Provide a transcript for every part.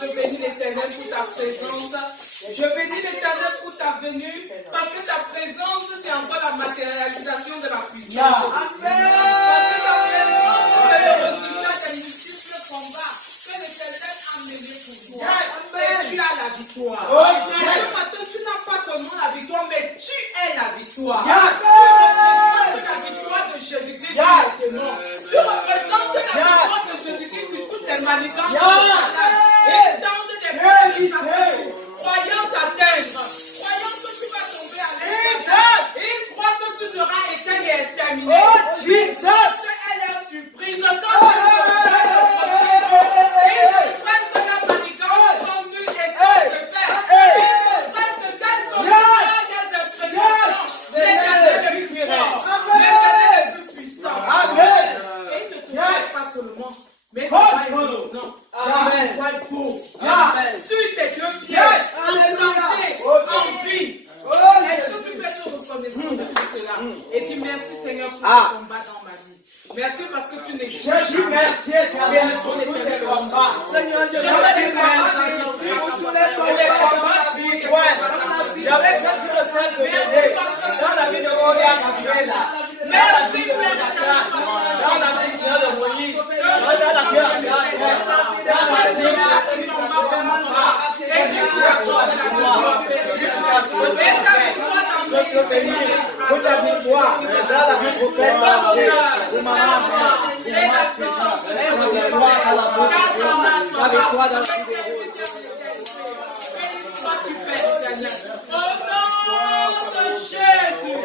je bénis l'Éternel pour ta présence. Je bénis l'Éternel pour ta venue, parce que ta présence, c'est encore la matérialisation de la puissance. Amen. Parce que ta présence, c'est le résultat des multiples combats que l'Éternel a menés pour toi. Et tu as la victoire. Mais ce matin, tu n'as pas seulement la victoire, mais tu es la victoire. Tu représentes la victoire de Jésus-Christ sur les démons. Tu représentes la victoire de Jésus-Christ sur toutes les manigances de Satan. Et dans des plans de chacun, croyant t'atteindre, croyant que tu vas tomber à l'extérieur, et il croit que tu seras éteint et exterminé. Oh, Jesus! Elle est surprise. Mais non. Amen. Sur tes deux pieds, en santé, en vie. Est-ce que tu peux être reconnaissant de tout cela? Et dis merci Seigneur pour ce combat dans ma vie. Merci parce que tu n'es jamais. Merci pour les combats. Seigneur, je te remercie pour tous les combats. J'avais fait sur le ciel de Bédé, dans la vie de Moria Gabriela, dans la vie de Nathan, dans la vie de Moïse, dans la vie de Gabriel, dans la vie de je te bénis pour ta victoire, dans la vie prophète d'Angers, pour ma maman, pour ma puissance, la victoire à la bouche, la victoire dans la vie de au nom de Jésus.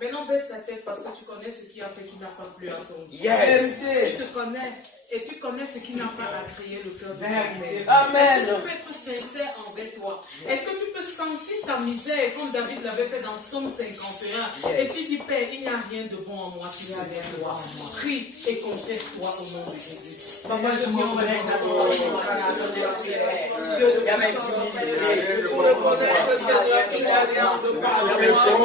Maintenant, baisse la tête parce que tu connais ce qui a fait qu'il n'a pas plu à ton Dieu. Yes. Tu te connais. Et tu connais ce qui n'a pas agréé le cœur de ton Père. Amen. Est-ce que tu peux être sincère envers toi? Est-ce que tu peux sentir ta misère comme David l'avait fait dans Psaume 51? Et tu dis, Père, il n'y a rien de bon en moi, tu es avec toi. Prie et confesse-toi au nom de Jésus. Papa, je me connecte à toi. Pour reconnaître, Seigneur, qu'il n'y a rien de bon en moi. Papa, il n'y a rien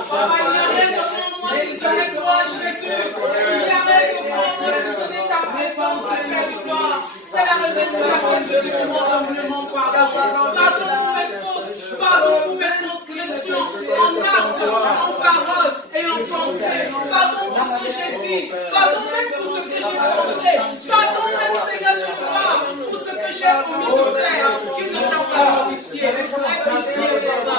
de bon en moi, si ce n'est toi, Jésus. Il n'y a rien de bon en moi, si ce n'est ta présence. C'est la raison pour laquelle je te demande humblement pardon. Pardon pour mes fautes, pardon pour mes transgressions, en actes, en paroles et en pensée. Pardon pour ce que j'ai dit, pardon même pour ce que j'ai pensé, pardon même Seigneur je crois pour ce que j'ai promis de faire, qui ne t'a pas glorifié. Aie pitié papa,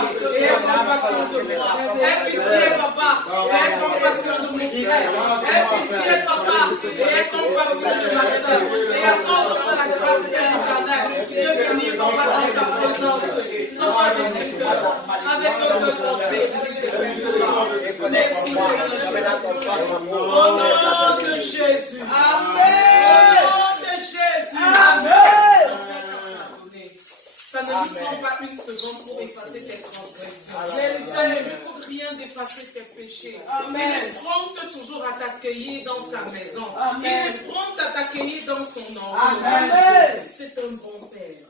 et aie compassion de moi. Aie pitié papa, et aie compassion de mon frère. Aie pitié papa, et aie compassion de ma soeur. Et accorde-moi la grâce éternelle de venir dans ta présence, non avec ce cœur, avec le volonté, merci au nom de Jésus. Amen. Au nom de Jésus. Amen. Ça ne lui prend pas une seconde pour effacer tes transgressions. Ça ne lui coûte rien d'effacer tes péchés. Il est prompt toujours à t'accueillir dans sa maison. Il est prompt à t'accueillir dans son environnement. C'est un bon Père.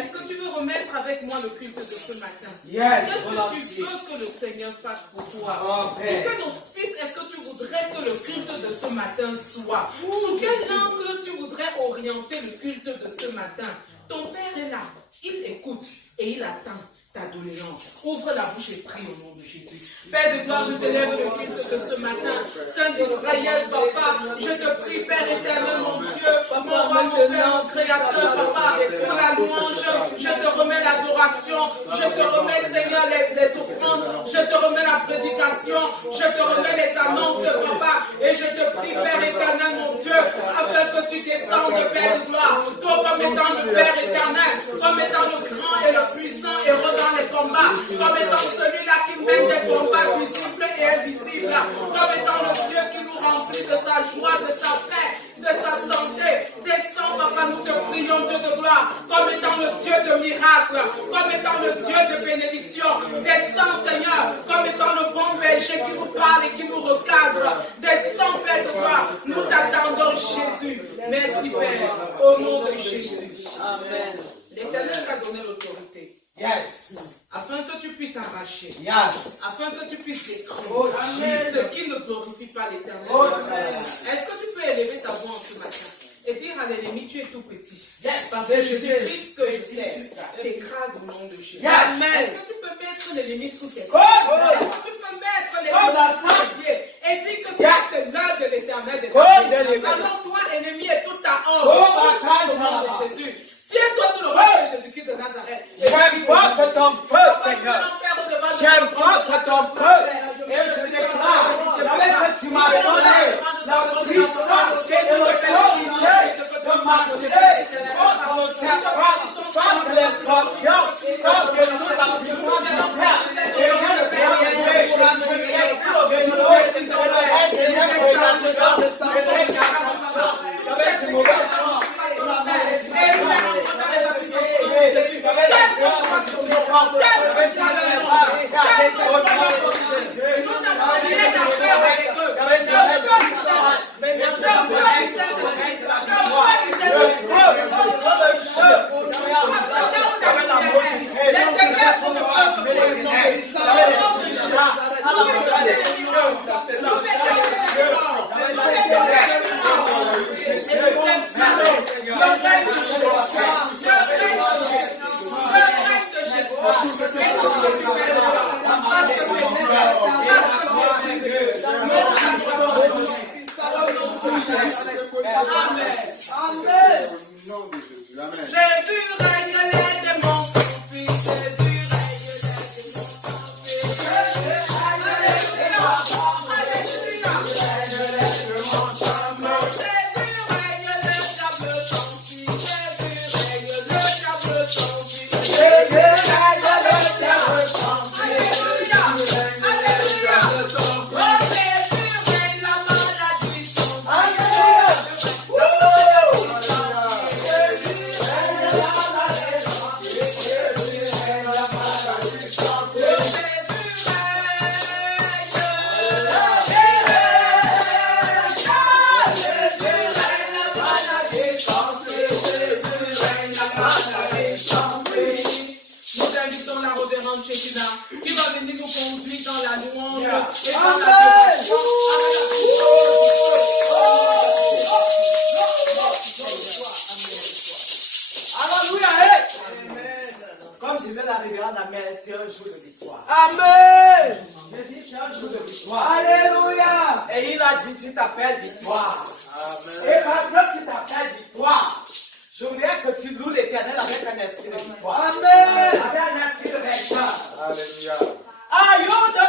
Est-ce que tu veux remettre avec moi le culte de ce matin? Qu'est-ce que tu veux que le Seigneur fasse pour toi? Sous quel auspice est-ce que tu voudrais que le culte de ce matin soit? Sous quel angle tu voudrais orienter le culte de ce matin? Ton Père est là, il écoute et il attend ta doléance. Ouvre la bouche et prie au nom de Jésus. Père de gloire, je te lève le culte de ce matin. Saint d'Israël, papa, je te prie, Père éternel, mon Dieu, mon roi, mon Père, mon créateur, papa, pour la louange, je te remets l'adoration, je te remets, Seigneur, les offrandes, je te remets la prédication, je te remets les annonces, papa, et je te prie, Père éternel, mon Dieu, afin que tu descendes, Père de gloire, toi comme étant le Père éternel, comme étant le grand et le puissant héros dans les combats, comme étant celui-là qui mène des combats visibles et invisibles, comme étant le Dieu qui nous remplit de sa joie, de sa paix, de sa santé. Descends, papa, nous te prions, Dieu de gloire, comme étant le Dieu de miracles, comme étant le Dieu de bénédiction. Descends, Seigneur, comme étant le bon berger qui nous parle et qui nous recadre. Descends, Père de gloire, nous t'attendons, Jésus. Merci, Père, au nom de Jésus. Amen. L'Éternel t'a donné l'autorité. Yes. Afin que tu puisses arracher. Yes. Afin que tu puisses détruire ce qui ne glorifie pas l'Éternel. Est-ce que tu peux élever ta voix en ce matin et dire à l'ennemi tout petit. Yes. Parce que Jésus-Christ que je sais, t'écrase au nom de Jésus. Yes. Est-ce que tu peux mettre l'ennemi sous tes pieds? Oh. Est-ce que tu peux mettre l'ennemi sous tes pieds? Et dis que ça, c'est l'œuvre de l'éternel de ta vie. Alors toi, ennemi, et toute ta honte, au nom de Jésus. Tiens-toi sur le roc de Jésus-Christ de Nazareth. J'aime pas que ton feu, Seigneur. J'aime pas que ton feu. Et je déclare, avec que tu m'as donné la puissance et l'autorité de marcher contre le serpent, contre les scorpions, contre toute la puissance de la terre. Et rien ne peut arriver. Je viens pour venir et le règne des épreuves avec ce mauvais sang. Jésus règne les démons, Jésus qui va venir nous conduire dans la louange et dans Alléluia. Comme disait la révérende Amère, c'est un jour de victoire. Amen. Je dis c'est un jour de victoire. Alléluia. Et il a dit tu t'appelles victoire. Amen. Et parce que tu t'appelles victoire, je voudrais que tu loues l'Éternel avec un esprit de victoire. Amen. Avec un esprit de vainqueur. Alléluia. Are you the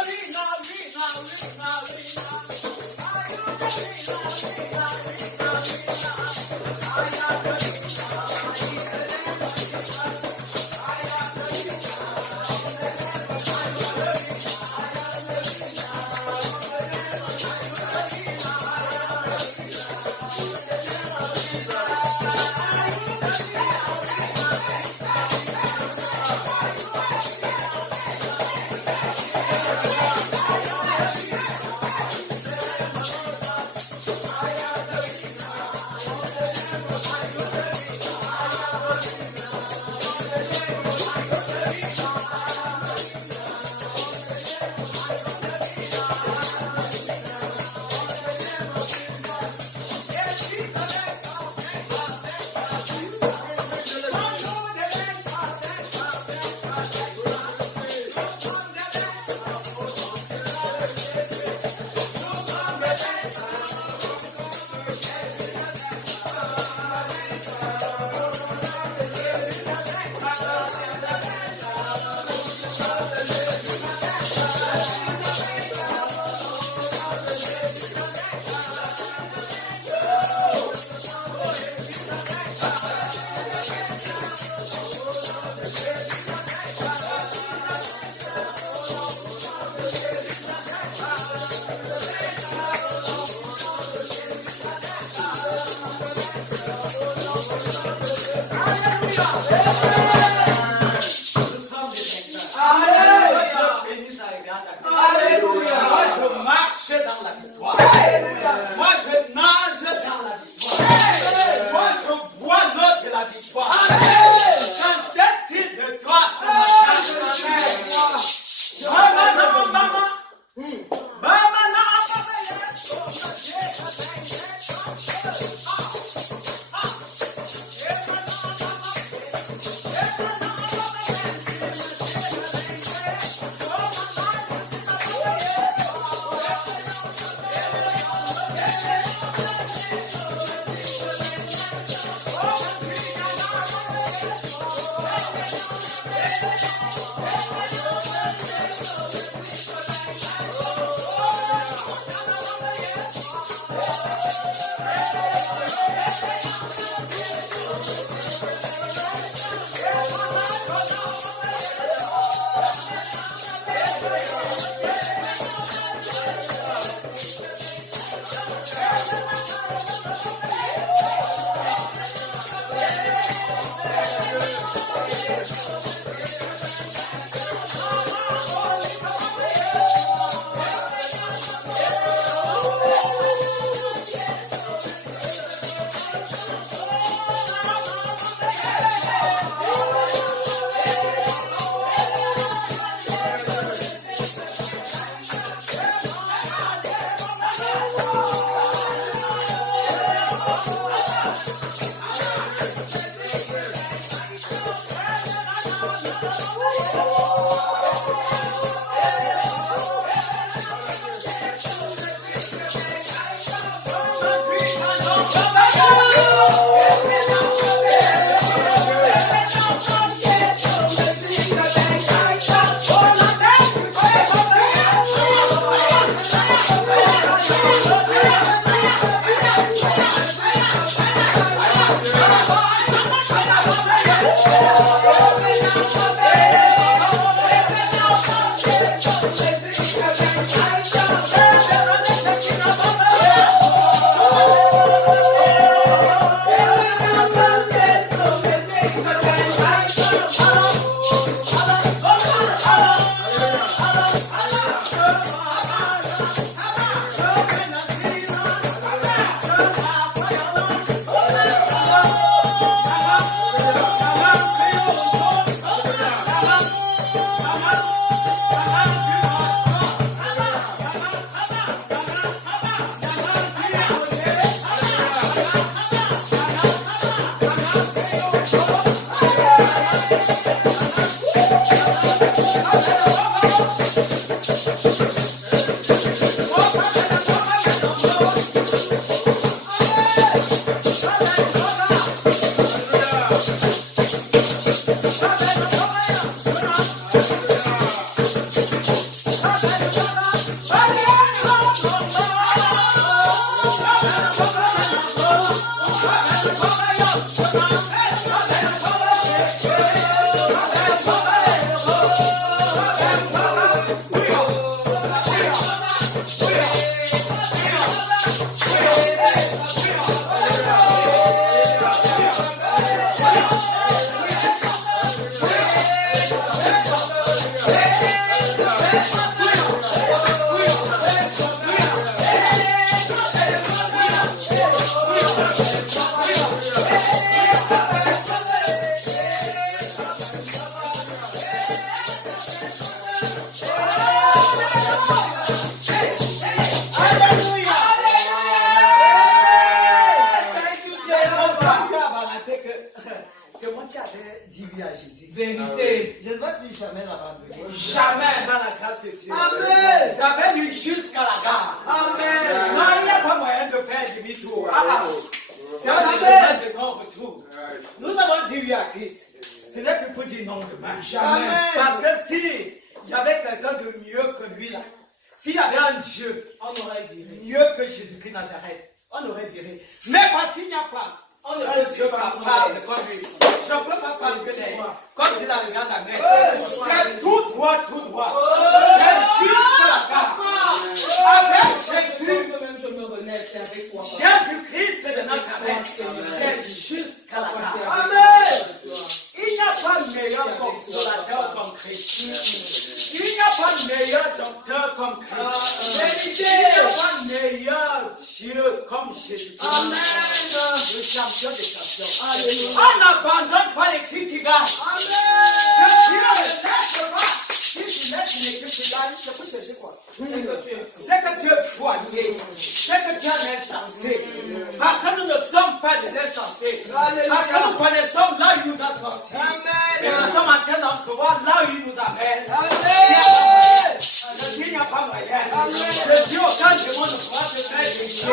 C'est moi qui avais dit oui à Jésus. Vérité. Je ne vais plus jamais l'abandonner. Jamais. Par la grâce de Dieu. Amen. Ça va lui jusqu'à la gare. Amen. Non, il n'y a pas moyen de faire demi-tour. C'est un Amen. chemin de non-retour. Nous avons dit oui à Christ. Ce n'est plus pour dire non demain. Jamais. Parce que si il y avait quelqu'un de mieux que lui là, s'il y avait un Dieu, On aurait viré. mieux que Jésus-Christ Nazareth, on aurait viré. Mais parce qu'il n'y a pas On ne un peut Dieu pas qui parler. parle comme lui. Je ne peux pas parler comme tu la regardes à main. C'est tout droit, tout droit. C'est juste la gare. Avec Jésus, Même je me relève, c'est avec toi. Jésus-Christ de Nazareth, c'est jusqu'à la gare. Amen. Il n'y a pas de meilleur consolateur comme Christ. Il n'y a pas de meilleur docteur comme Christ. Il n'y a pas de meilleur Dieu comme Jésus. Amen. Le champion des champions. Alléluia. On n'abandonne pas l'équipe qui gagne. Amen. Dieu ne cherche pas. Si tu laisses une équipe qui gagne, tu peux chercher quoi? C'est que tu es foyer. C'est que tu es un insensé. Parce que nous ne sommes pas des insensés. Parce que nous connaissons là où il nous a sortis. Et nous sommes en train d'entrevoir là où il nous amène. Il n'y a pas moyen. Le Dieu autant de monde ne pourra te faire pécher. Le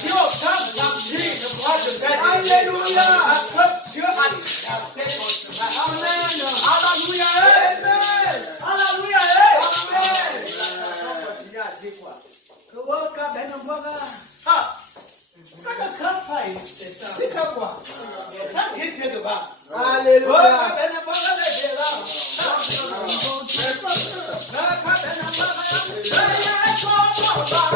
Dieu autant d'envie ne pourra te faire pécher. Alléluia. Parce que Dieu a tracé ton chemin. Alléluia. Alléluia. On continue à dire quoi? Que Waka Benamboga. Ah! Quand on craint pas, c'est ça. C'est ça quoi? Quand il est devant. Alléluia. Waka Benamboga, les deux là. Waka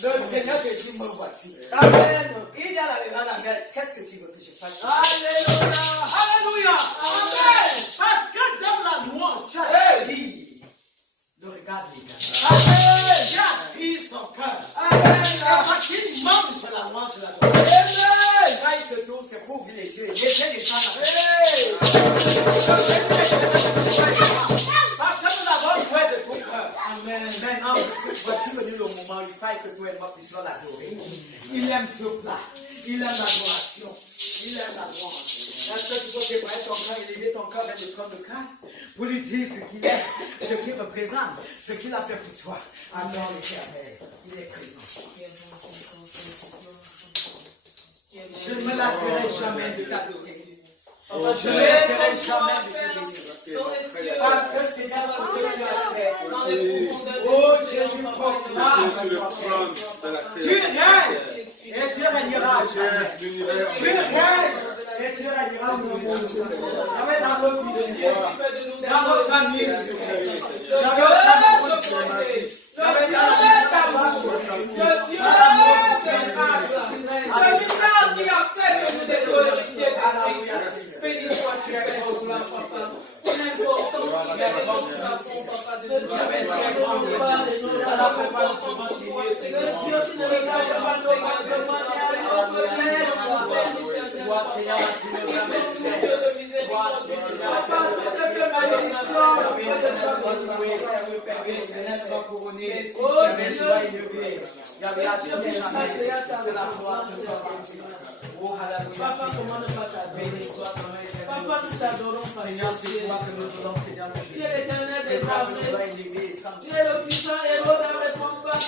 Le Seigneur te dit, me voici. Amen. Il y a la mer. Qu'est-ce que tu veux que je fasse? Alléluia. Alléluia. Amen. Parce que dans la louange, tu as dit, le regard des gars. Amen. Tu as dit son cœur. Amen. Et quand il mange la louange, la louange. Amen. Quand il se tourne, c'est pour ouvrir les yeux. Les yeux des gens. Hey. Parce que nous avons joué de tout cœur. Amen. Maintenant, voici venu le moment où il faille que toi et moi puissions l'adorer. Il aime ce plat. Il aime l'adoration. Il aime la louange. Est-ce que tu peux préparer ton cœur et lever ton cœur vers le trône de grâce pour lui dire ce qu'il est, ce qu'il représente, ce qu'il a fait pour toi. Amen, l'Éternel. Il est présent. Je ne me lasserai jamais de t'adorer. Je ne me lasserai jamais de te bénir. Parce que Seigneur, ce que tu as fait. Oh Jésus, proclame. Tu règnes et tu régneras jamais. Tu règnes et tu régneras au monde. Jamais dans notre culture, dans notre famille, dans notre famille, jamais dans la vie. Dieu est grâce. C'est lui qui a fait que nous ayons héritiers de Christ. Béni sois-tu avec notre gloire, papa. Pour l'importance de la démonstration, papa, de Dieu. Avec ses grands à la préparation de Dieu qui ne regarde pas nos manquements, mais à nos faiblesses. Toi, Seigneur, tu nous amènes. Toi, Seigneur, tu nous amènes. élevé. Yahweh, sois élevé. Yahweh, attire jamais de la gloire de toi. Oh, alléluia. Papa, comment ne pas t'adorer? Béni soit ton nom, éternel. Papa, nous t'adorons, Seigneur, Papa. c'est toi que nous voulons, Seigneur. Tu es l'éternel C'est des toi que nous voulons armées. élever et Tu sanctifier. es le puissant héros dans les combats.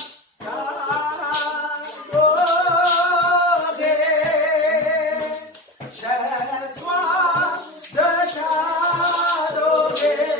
J'ai soif de t'adorer.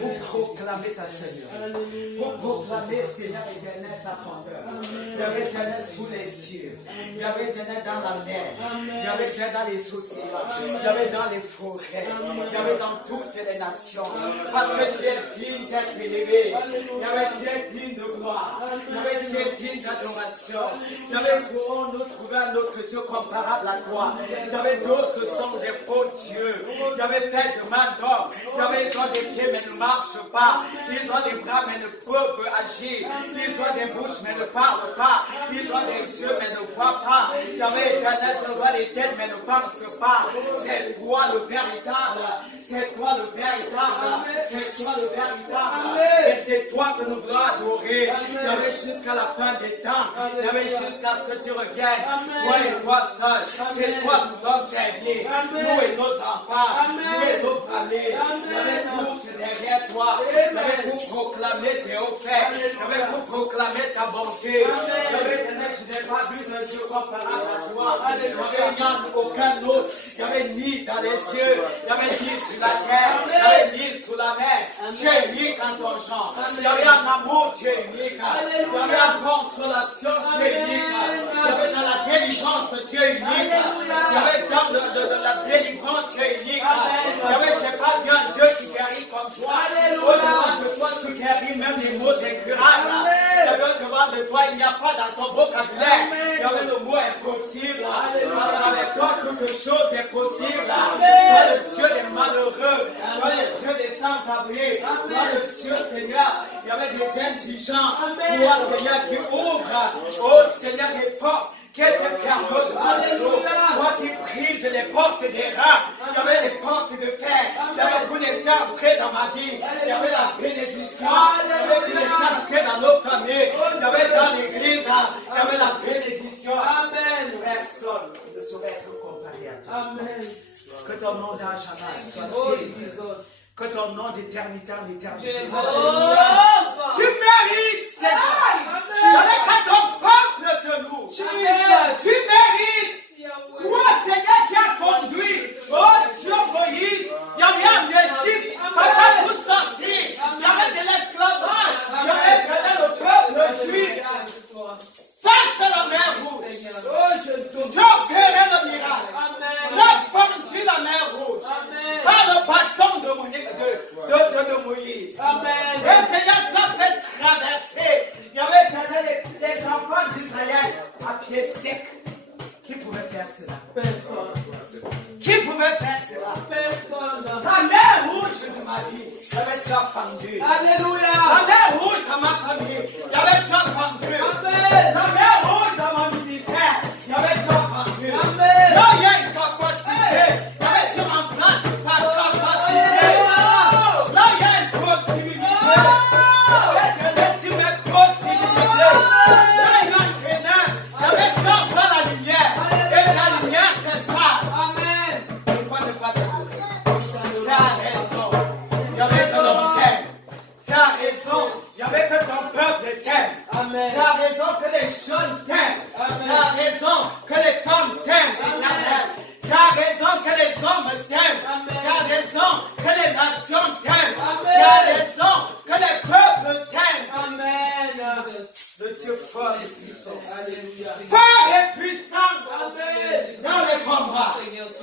Pour proclamer ta Seigneur, pour proclamer Seigneur éternel ta grandeur. Yahweh éternel sous les cieux, Yahweh éternel dans la mer, Yahweh éternel dans les océans, Yahweh dans les forêts, Yahweh dans toutes les nations. Parce que tu es digne d'être élevé, Yahweh tu es digne de gloire, Yahweh tu es digne d'adoration. Yahweh pour nous trouver un autre Dieu comparable à toi. Yahweh d'autres sont des faux dieux. Yahweh fait de main d'homme. Yahweh ils ont des pieds mais ne marchent pas. Ils ont des bras mais ne peuvent agir. Ils ont des bouches mais ne parlent pas. Ils ont des yeux mais ne voient pas. Yahweh éternel, tu vois les têtes mais ne pensent pas. C'est toi le véritable. C'est toi le véritable. C'est toi le véritable. Et c'est toi que nous voulons adorer. Yahweh jusqu'à la fin des temps. Yahweh jusqu'à ce que tu reviennes. Toi et toi seul. C'est toi que nous voulons servir. Nous et nos enfants. Nous et nos familles. Yahweh tous derrière toi. Yahweh pour proclamer tes hauts faits. Yahweh pour proclamer ta bonté. Yahweh je n'ai pas vu un Dieu comparable à toi. Yahweh il n'y en a aucun autre. Yahweh ni dans les cieux. Yahweh ni sur la terre. Yahweh ni sous la mer. Tu es unique en ton genre. Yahweh en amour, tu es unique. Yahweh en consolation, tu es unique. Yahweh dans la délivrance, tu es unique. Yahweh dans la délivrance, tu es unique. Yahweh, je n'ai pas vu un Dieu qui guérit comme toi. Au-delà de toi, tu guéris même les maux des cœurs. incurable. Devant de toi, il n'y a pas dans ton vocabulaire. Le mot impossible. Avec toi, toute chose est possible. Toi, le Dieu des malheureux. Toi, le Dieu des sans-abri. Toi, le Dieu, Seigneur, il y avait des indigents. Toi, Seigneur, qui ouvre, oh Seigneur, des portes qui étaient fermées devant nous. Toi qui brises les portes des rats. Il y avait les portes de fer. Il y avait vous laissé entrer dans ma vie. Il y avait la bénédiction. Il y avait vous laissé entrer dans nos familles. Il y avait dans l'église. Il y avait la bénédiction. Amen. Personne ne saurait être comparé à toi. Amen. Que ton nom d'âge à l'âge soit Oh, célébré. Jesus. Que ton nom d'éternité en éternité Jesus. soit célébré. Tu mérites, Seigneur. Il y avait qu'à ton peuple te loue. Tu mérites. Toi, Seigneur, qui a conduit, oh Dieu Moïse, il y avait en Égypte, papa tout sorti, il y avait de l'esclavage, il y avait le peuple juif. Face à la mer rouge, tu as opéré le miracle, tu as fendu la mer rouge, par le bâton de Moïse. Et Seigneur, tu as fait traverser, il y avait les enfants d'Israël à pied sec. Qui pouvait faire cela? Personne. Qui pouvait faire cela? Personne. La mer rouge de ma vie, il y avait déjà fendu. Alléluia. La mer rouge dans ma famille, il y avait déjà fendu. Amen. La mer rouge dans mon ministère, il y avait déjà fendu. Amen. Là, il y a une capacité, il y avait déjà en place par capacité. Là, il y a une possibilité. Tu mets possibilité. Là, il y a une ténèbre, il y avait déjà encore la lumière. Et la lumière, c'est ça. Amen. Pourquoi ne pas t'adorer? C'est à raison. Il y avait que l'on t'aime. C'est à raison. Il y avait que ton peuple t'aime. Amen. C'est à raison que les jeunes t'aiment. C'est à raison que les femmes t'aiment, Éternel. C'est à raison que les hommes t'aiment. C'est à raison que les nations t'aiment. C'est à raison que les peuples t'aiment. Amen. Le Dieu fort et puissant. Alléluia. Fort et puissant Amen. dans les combats.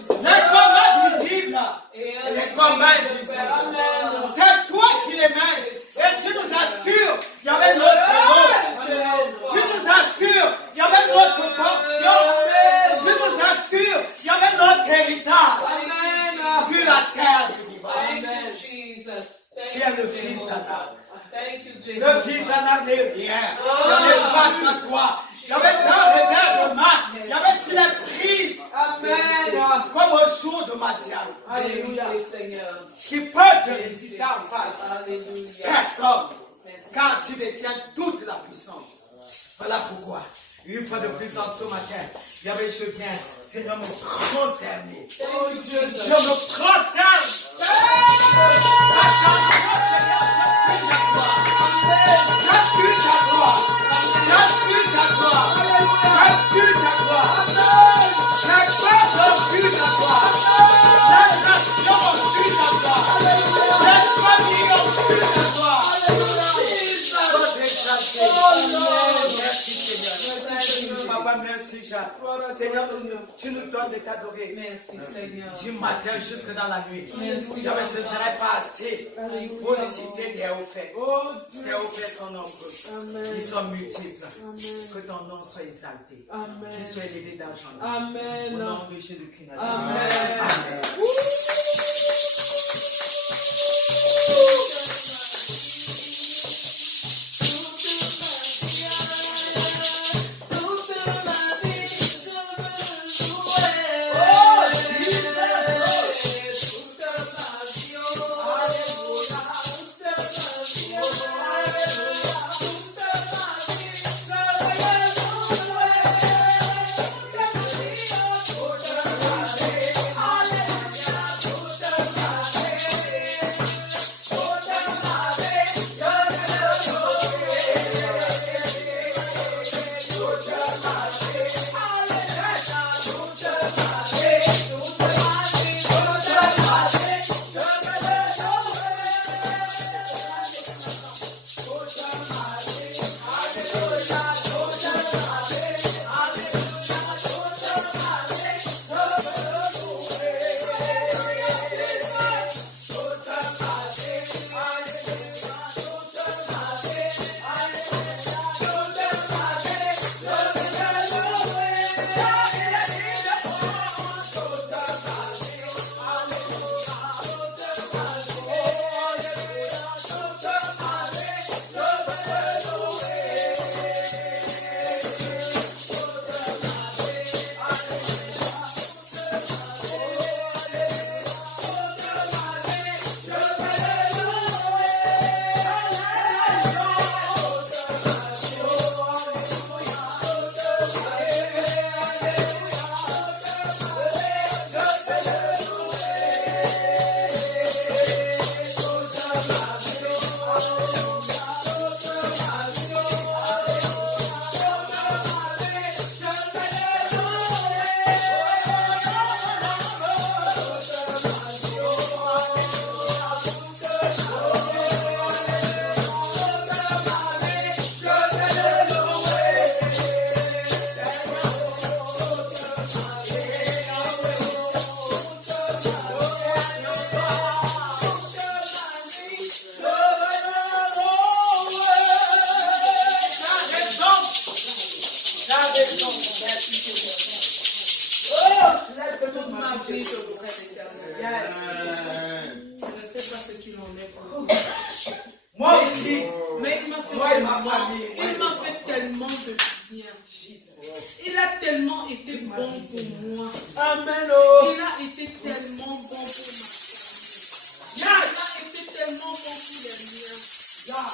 Les combats visibles et les combats invisibles. C'est toi qui les mènes. Et tu nous assures, il y avait notre héros. Tu nous assures, il y avait notre portion. Tu nous assures, il y avait notre héritage Amen. sur la terre du vivant. Amen. Jesus. Tu es le fils d'Adam. Thank you, Jesus. Le fils d'Adam n'est rien. Il y avait face à toi. Il y avait un revers de main. Il y avait tu l'as prise. Amen. Comme au jour de Madian. Alléluia, Seigneur. Qui peut te résister en face? Alléluia. Personne. Car tu détiens toute la puissance. Voilà pourquoi. Une fois de plus en ce matin, il y avait je viens, Seigneur, me prosterner. Oh, Dieu. Je me prosterne. J'appuie ta gloire. J'appuie ta gloire. J'appuie ta gloire. Chaque peuple appuie ta gloire. Chaque nation appuie ta gloire. Chaque famille appuie ta gloire. Merci Seigneur. Papa, merci Jacques. Seigneur, tu nous donnes de t'adorer. Merci, Seigneur. Du matin jusque dans la nuit. Ce ne serait pas assez pour citer des hauts faits. Les hauts faits sont nombreux. Ils sont multiples. Que ton nom soit exalté. Qu'il soit élevé d'argent. Amen. Au nom de Jésus-Christ. Amen. Amen. Toute ma vie, je voudrais l'éternel. Je ne sais pas ce qu'il en est pour moi. Moi aussi. Mais il m'a fait tellement de bien. Il a tellement été bon pour moi. Amen. Il a été tellement bon pour ma famille. Il a été tellement bon pour les miens.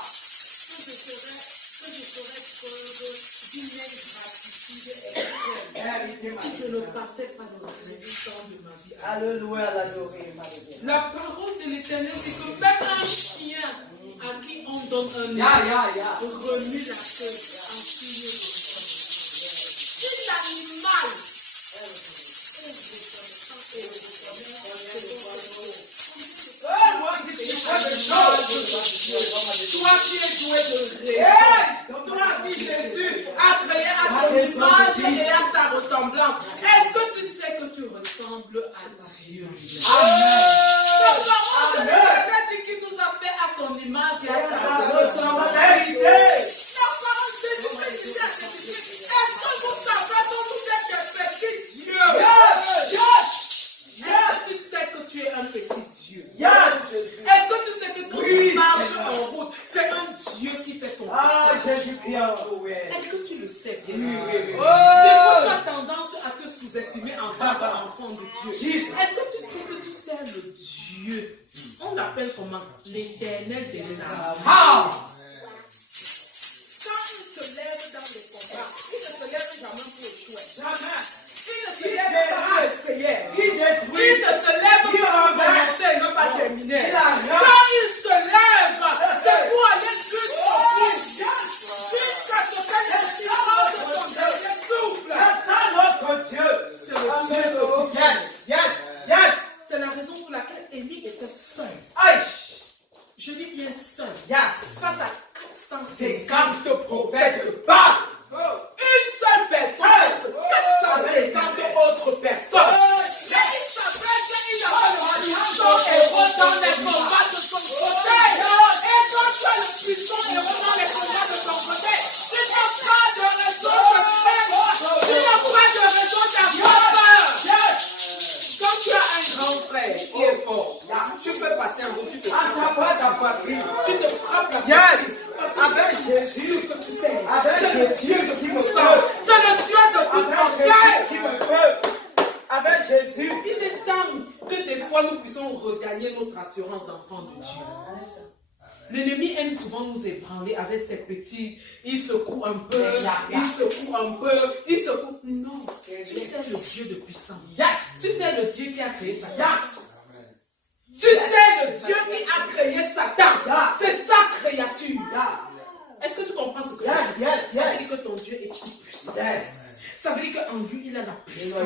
Que je ferais preuve d'une gratitude extrême si je ne passais pas dans le temps de ma vie. Alléluia, l'adorer. La parole de l'Éternel, c'est que même un chien à qui on donne un œuf remue la queue en signe de reconnaissance. Si l'animal toi qui es doué de raison, toi qui Jésus a créé à son image et à sa ressemblance, est-ce que tu sais que tu ressembles à Dieu? La parole de l'Éternel dit qu'il nous a fait à son image et à sa ressemblance. La parole de Jésus dit, est-ce que vous savez que vous êtes un petit Dieu? Est-ce que tu sais que tu es un petit Dieu? Est-ce que tu sais que quand tu marches en route, c'est un Dieu qui fait son Est-ce que tu le sais bien? Des fois, tu as tendance à te sous-estimer en tant qu'enfant de Dieu. Est-ce que tu sais que tu sers le Dieu? On l'appelle comment? L'Éternel des armées. Quand il se lève dans les combats, il ne se lève jamais pour échouer. Il ne se lève pas pour essayer. Il ne se lève pas pour avancer et ne pas terminer. Quand il se lève, c'est pour aller jusqu'au bout. Jusqu'à ce que le silence de son dernier souffle. C'est le Dieu de puissance. C'est la raison pour laquelle Élie était seul. Je dis bien seul. Face à 450 prophètes de Baal. Une seule personne, 450 autres personnes. Mais il savait qu'il avait son héros dans les combats de son côté. Et quand tu as le puissant héros dans les combats de son côté, tu n'as pas de raison de craindre. Tu n'as pas de raison d'avoir peur. Quand tu as un grand frère qui est fort, tu peux passer en route, tu te frappes la poitrine. Avec Jésus que tu sais, c'est le Dieu qui me sauve, c'est le Dieu de toute bonté. Avec Jésus, il est temps que des fois nous puissions regagner notre assurance d'enfant de Dieu. L'ennemi aime souvent nous ébranler avec ses petits, il secoue un peu, il secoue un peu, il secoue. Non, tu sais le Dieu de puissance. Tu sais le Dieu qui a créé Satan. Tu sais le Dieu qui a créé Satan. C'est sa créature. Est-ce que tu comprends ce que je dis? Ça veut dire que ton Dieu est puissant. Ça veut dire qu'en lui, il a la puissance.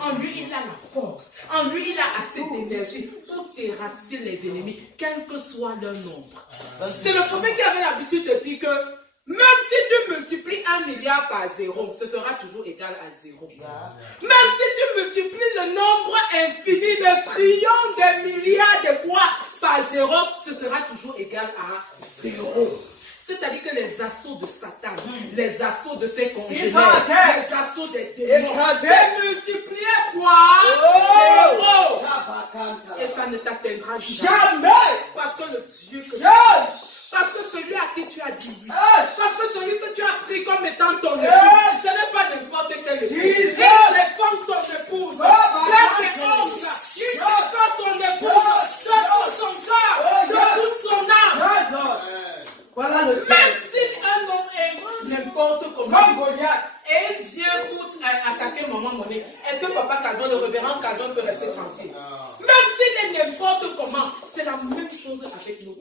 En lui, il a la force. En lui, il a assez d'énergie pour terrasser les ennemis, quel que soit leur nombre. C'est le prophète qui avait l'habitude de dire que même si tu multiplies 1 milliard par 0, ce sera toujours égal à 0. Même si tu multiplies le nombre infini de trillions, de milliards de fois par 0, ce sera toujours égal à 0. C'est-à-dire que les assauts de Satan, les assauts de ses congénères, les assauts des démons, c'est multiplié fois 0. Et ça ne t'atteindra jamais. Parce que le Dieu que tu cherches, parce que celui à qui tu as dit oui, parce que celui que tu as pris comme étant ton époux, ce n'est pas n'importe quel époux. Il défend son épouse, il défend son épouse, de tout son cœur, de toute son âme. Voilà le Même si un homme est n'importe comment, et il vient pour attaquer maman Monique, est-ce que papa Calvin, le révérend Calvin peut rester tranquille? Même s'il est n'importe comment, c'est la même chose avec nous.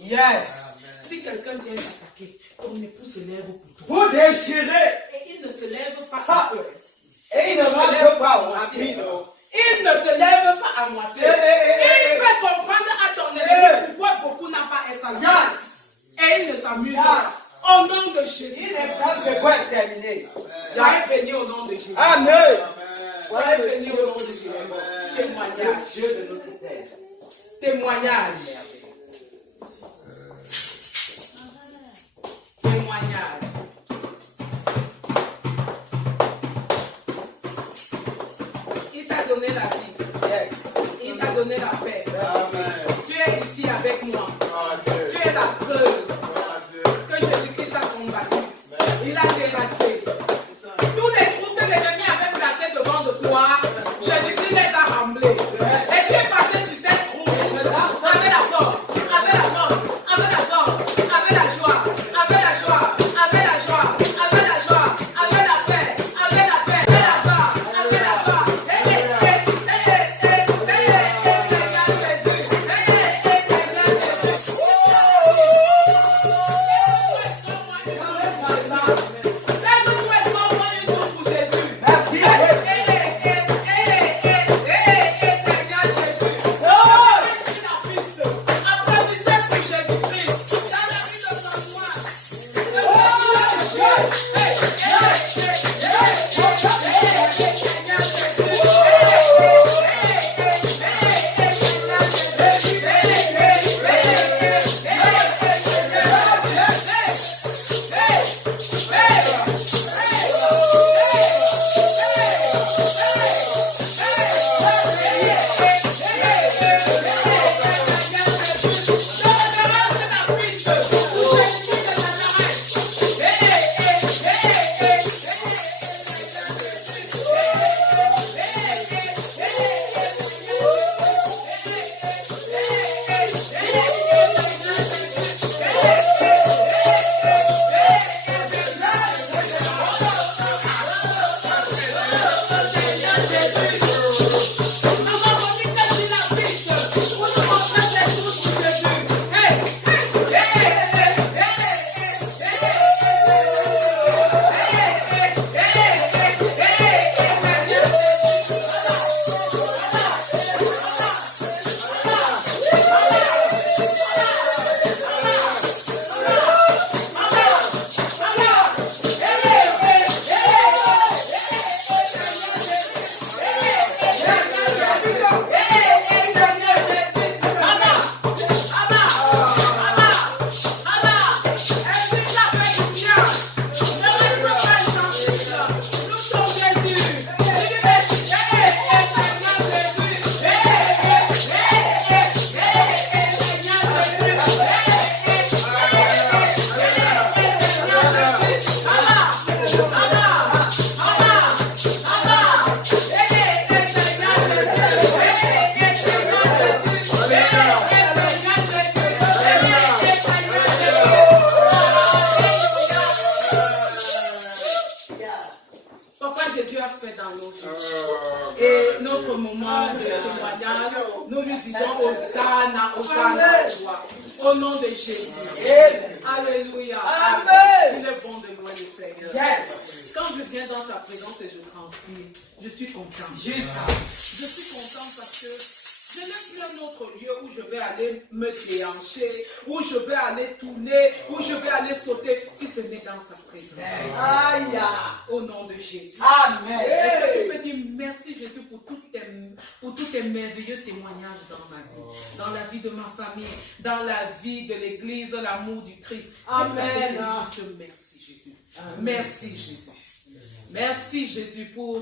Si quelqu'un vient t'attaquer, ton époux se lève pour toi. Vous déchirez. Et il ne se lève pas à peu. Et il ne se lève pas à moitié. Il ne se lève pas à moitié. Il fait comprendre à ton ennemi pourquoi beaucoup n'a pas un salaire. Et il ne s'amuse pas. Au nom de Jésus. Il est sans se quoi exterminer. Soyez bénis au nom de Jésus. Amen. Soyez bénis au nom de Jésus. Témoignage. Dieu de notre terre. Témoignage. Témoignage. donné la paix. Amen. Tu es ici avec moi. Gloire à Dieu. Tu es la preuve Gloire à Dieu. que Jésus-Christ a combattu. Il a terrassé. Tous les trous que l'ennemi avait placés devant de toi, Jésus-Christ les a ramblés. Et tu es passé sur cette route avec la force, avec la force, avec la force, avec la joie, avec la joie, avec la joie, avec la joie, avec la paix, avec la paix, avec la joie, avec la joie. Seigneur Jésus, Seigneur Jésus. Jésus a fait dans notre vie. Et notre moment de témoignage, nous lui disons Hosanna, Hosanna à toi. Au nom de Jésus. Alléluia. Amen. Il est bon de louer le Seigneur. Yes. Quand je viens dans sa présence et je transpire, je suis content. Je suis content parce que je n'ai plus un autre lieu où je vais aller me déhancher, où je vais aller tourner, où je vais aller sauter, si ce n'est dans sa présence. Aïe. Au nom de Jésus. Amen. Est-ce que tu peux dire merci Jésus pour tous tes merveilleux témoignages dans ma vie, dans la vie de ma famille, dans la vie de l'Église, l'amour du Christ. Amen. Juste merci Jésus. Amen. Merci Jésus. Merci Jésus pour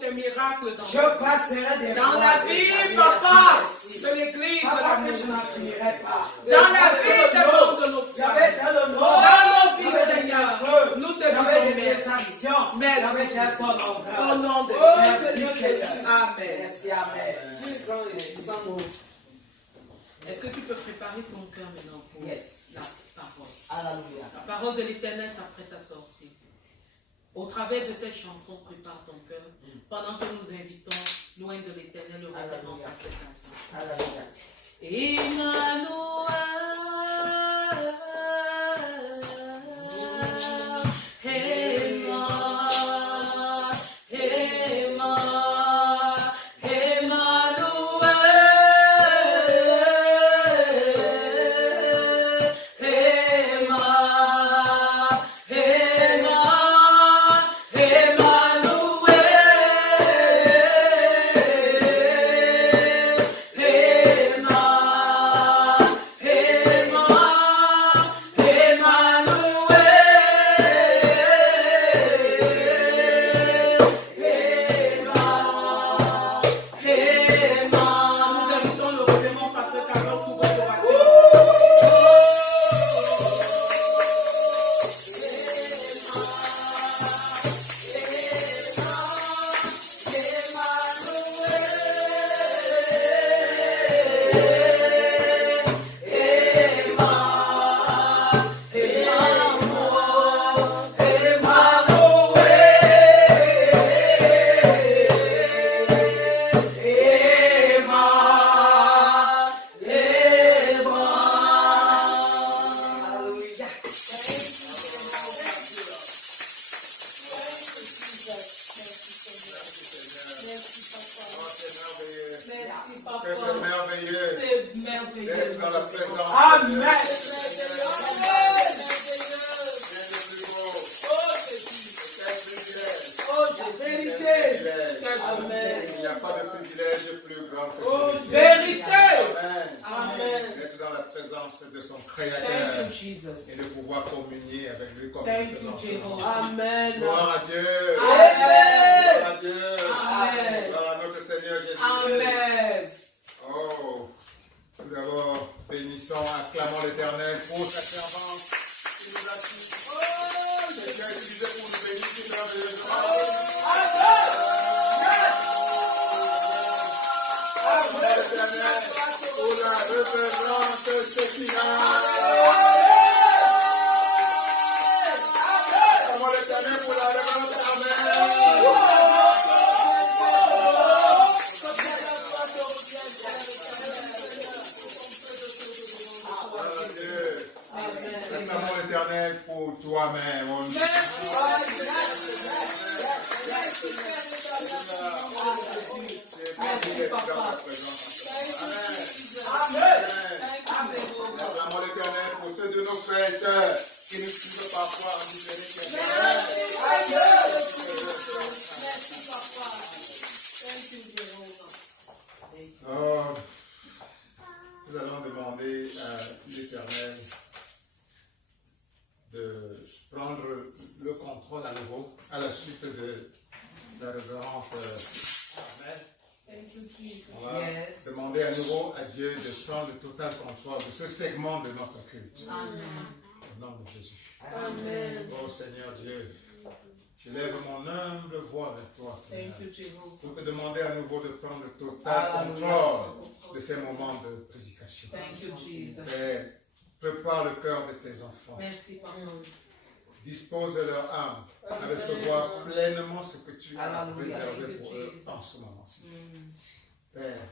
tes miracles dans la vie, papa, de l'Église, dans la vie de nos frères, dans nos vies, Seigneur. Nous te disons merci. Merci. Au nom de Jésus. Amen. Merci. Amen. Est-ce que tu peux préparer ton cœur maintenant pour la parole? La parole de l'Éternel s'apprête à sortir. Au travers de cette chanson, prépare ton cœur, pendant que nous invitons, loin de l'Éternel, le révérend pasteur Alpha. Emmanuel, Vérité. Amen. Il n'y a pas de privilège plus grand que celui-ci. Vérité. Amen. D'être dans la présence de son Créateur et de pouvoir communier avec lui comme nous faisons en ce moment. Amen. Gloire à Dieu. Amen. Gloire à Dieu. Amen. Gloire à notre Seigneur Jésus. Amen. Oh, tout d'abord, bénissons, acclamons l'Éternel pour sa servante qui nous a dit, oh, Seigneur, utilisé pour nous bénir si merveilleusement. Acclamons l'Éternel pour la révérence Shekinah. Acclamons l'Éternel pour la révérence. Amen. Acclamons l'Éternel pour toi-même. Acclamons l'Éternel pour ceux de nos frères et sœurs qui nous suivent parfois en Oh, nous allons demander à l'Éternel de prendre le contrôle à nouveau à la suite de la révérende Armelle. On va demander à nouveau à Dieu de prendre le total contrôle de ce segment de notre culte. Amen. Au nom de Jésus. Amen. Oh Seigneur Dieu, je lève mon humble voix vers toi, Seigneur, pour te demander à nouveau de prendre le total contrôle de ces moments de prédication. Père, prépare le cœur de tes enfants. Dispose leur âme à recevoir pleinement ce que tu as réservé pour eux en ce moment-ci. Père,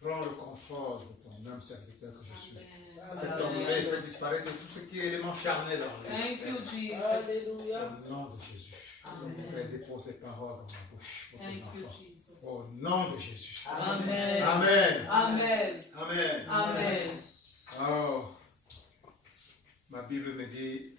prends le contrôle de ton homme serviteur que je suis. Fais tomber, fais disparaître tout ce qui est élément charnel dans lui. Au nom de Jésus. Père, dépose les paroles dans ma bouche pour tes enfants. Au nom de Jésus. Amen. Amen. Amen. Amen. Amen. Oh, ma Bible me dit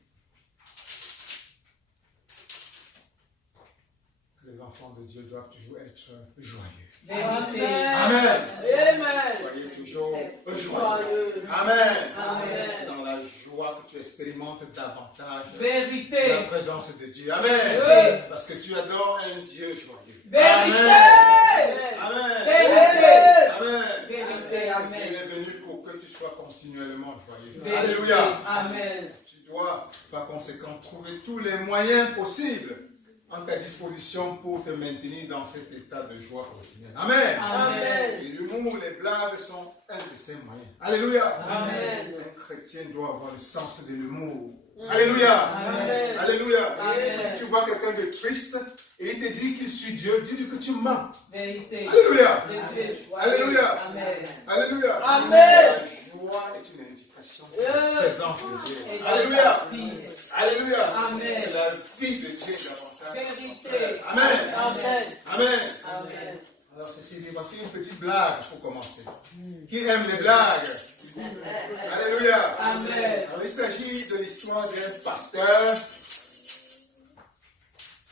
que les enfants de Dieu doivent toujours être joyeux. Amen. Amen. Amen. Soyez toujours joyeux. Amen. Amen. C'est dans la joie que tu expérimentes davantage Vérité. la présence de Dieu. Amen. Oui. Parce que tu adores un Dieu joyeux. Vérité. Amen. Vérité. Amen. Vérité. Amen. Il est venu pour que tu sois continuellement joyeux. Vérité. Alléluia. Amen. Tu dois, par conséquent, trouver tous les moyens possibles en ta disposition pour te maintenir dans cet état de joie quotidienne. Amen. Amen. Et l'humour, les blagues sont un de ces moyens. Alléluia. Amen. Un chrétien doit avoir le sens de l'humour. Alléluia. Amen. Alléluia. Amen. Si tu vois quelqu'un de triste et il te dit qu'il suit Dieu, dis-lui que tu mens. Vérité. Alléluia. Alléluia. Amen. Alléluia. Amen. La joie est une indication de la présence de Dieu. Alléluia. Alléluia. Amen. C'est la vie de Dieu davantage. Vérité. Amen. Amen. Amen. Amen. Alors ceci dit, voici une petite blague pour commencer. Qui aime les blagues? Alléluia. Amen. Alors il s'agit de l'histoire d'un pasteur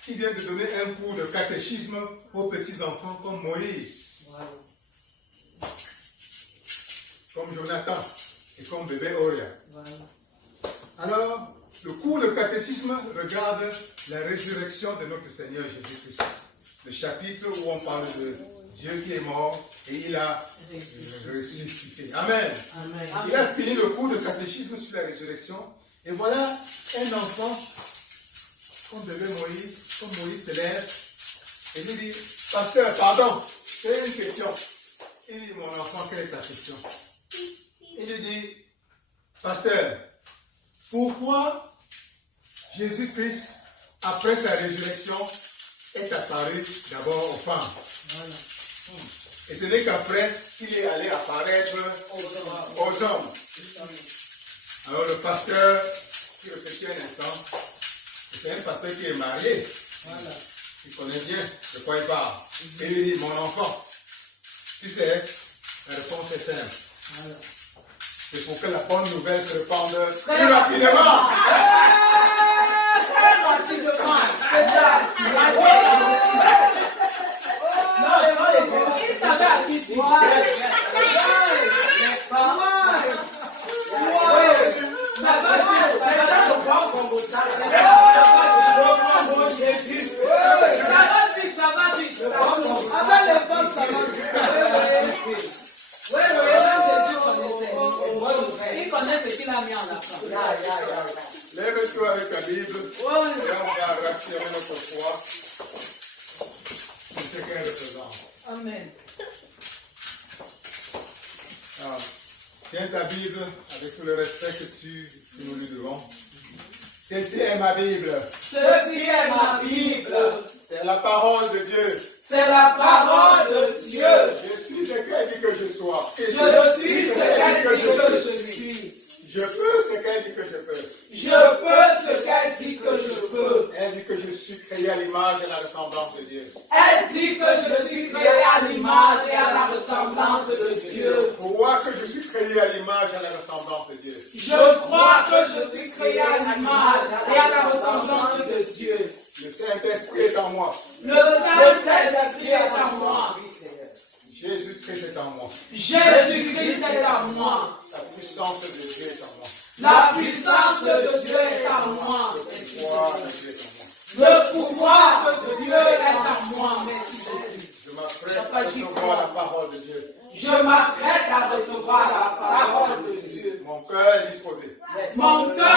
qui vient de donner un cours de catéchisme aux petits enfants comme Moïse, comme Jonathan et comme bébé Oria. Alors, le cours de catéchisme regarde la résurrection de notre Seigneur Jésus-Christ. Le chapitre où on parle de Dieu qui est mort et il a ressuscité. Amen. Amen. Il a fini le cours de catéchisme sur la résurrection. Et voilà un enfant, comme Moïse se lève et lui dit, pasteur, pardon, j'ai une question. Il dit, mon enfant, quelle est ta question? Il lui dit, pasteur, pourquoi Jésus-Christ, après sa résurrection, est apparu d'abord aux femmes? Voilà. Et ce n'est qu'après qu'il est allé apparaître aux hommes. Alors le pasteur, qui réfléchit un instant, c'est un pasteur qui est marié. Voilà. Il connaît bien de quoi il parle. Et il dit, mon enfant, tu sais, la réponse est simple. Voilà. C'est pour que la bonne nouvelle se répande plus rapidement. Très rapidement. C'est ça. Bible et on va réaffirmer notre foi sur ce qu'elle représente. Amen. Alors, tiens ta Bible avec tout le respect que nous lui devons. Ceci est ma Bible. Ceci est ma Bible. C'est la parole de Dieu. C'est la parole de Dieu. Je suis ce qu'elle dit que je sois. Et Je suis ce qu'elle dit que je suis. Je peux ce qu'elle dit que je peux. Je peux ce qu'elle dit que je peux. Elle dit que je suis créé à l'image et à la ressemblance de Dieu. Elle dit que je suis créé à l'image et à la ressemblance de Dieu. Je crois que je suis créé à l'image et à la ressemblance de Dieu. Je crois que je suis créé à l'image et à la ressemblance de Dieu. Le Saint-Esprit est en moi. Le Saint-Esprit est en moi. Jésus-Christ est en moi. Jésus-Christ est en moi. La puissance de Dieu est en moi. La puissance de Dieu est en moi. Le pouvoir de Dieu est en moi. Le pouvoir de Dieu est en moi. Je m'apprête à recevoir la parole de Dieu. Je m'apprête à recevoir la parole de Dieu. Mon cœur est disposé. Mon cœur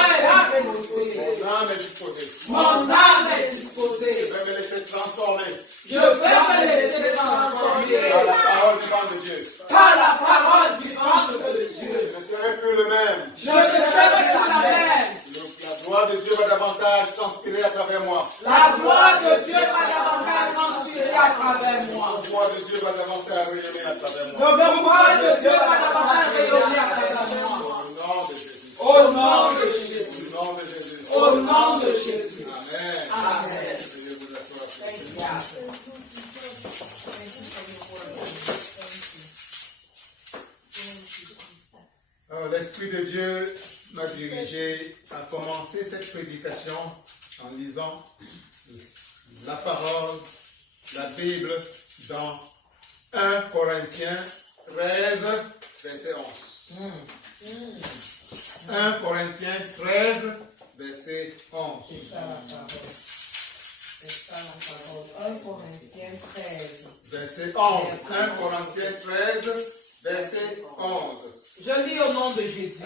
est disposé. Mon âme est disposée. Mon âme est disposée. Je vais me laisser transformer Je vais me laisser transformer par la parole vivante de Dieu. par la parole vivante de Dieu. Je ne serai plus le même. Je ne serai plus la même. La gloire de Dieu va davantage transpirer à travers moi. La gloire de Dieu va davantage transpirer à travers moi. La gloire de Dieu va davantage rayonner à travers moi. Le pouvoir de Dieu va davantage rayonner à travers moi. Au nom de Jésus. Au nom de Jésus. Au nom de Jésus. Au nom de Jésus. Amen. Amen. Veuillez vous asseoir. Alors, l'Esprit de Dieu m'a dirigé à commencer cette prédication en lisant la parole, la Bible, dans 1 Corinthiens 13, verset 11. 1 Corinthiens 13, verset 11. C'est ça la parole. C'est ça la parole. 1 Corinthiens 13. Verset 11. 1 Corinthiens 13, verset 11. Je lis au nom de Jésus.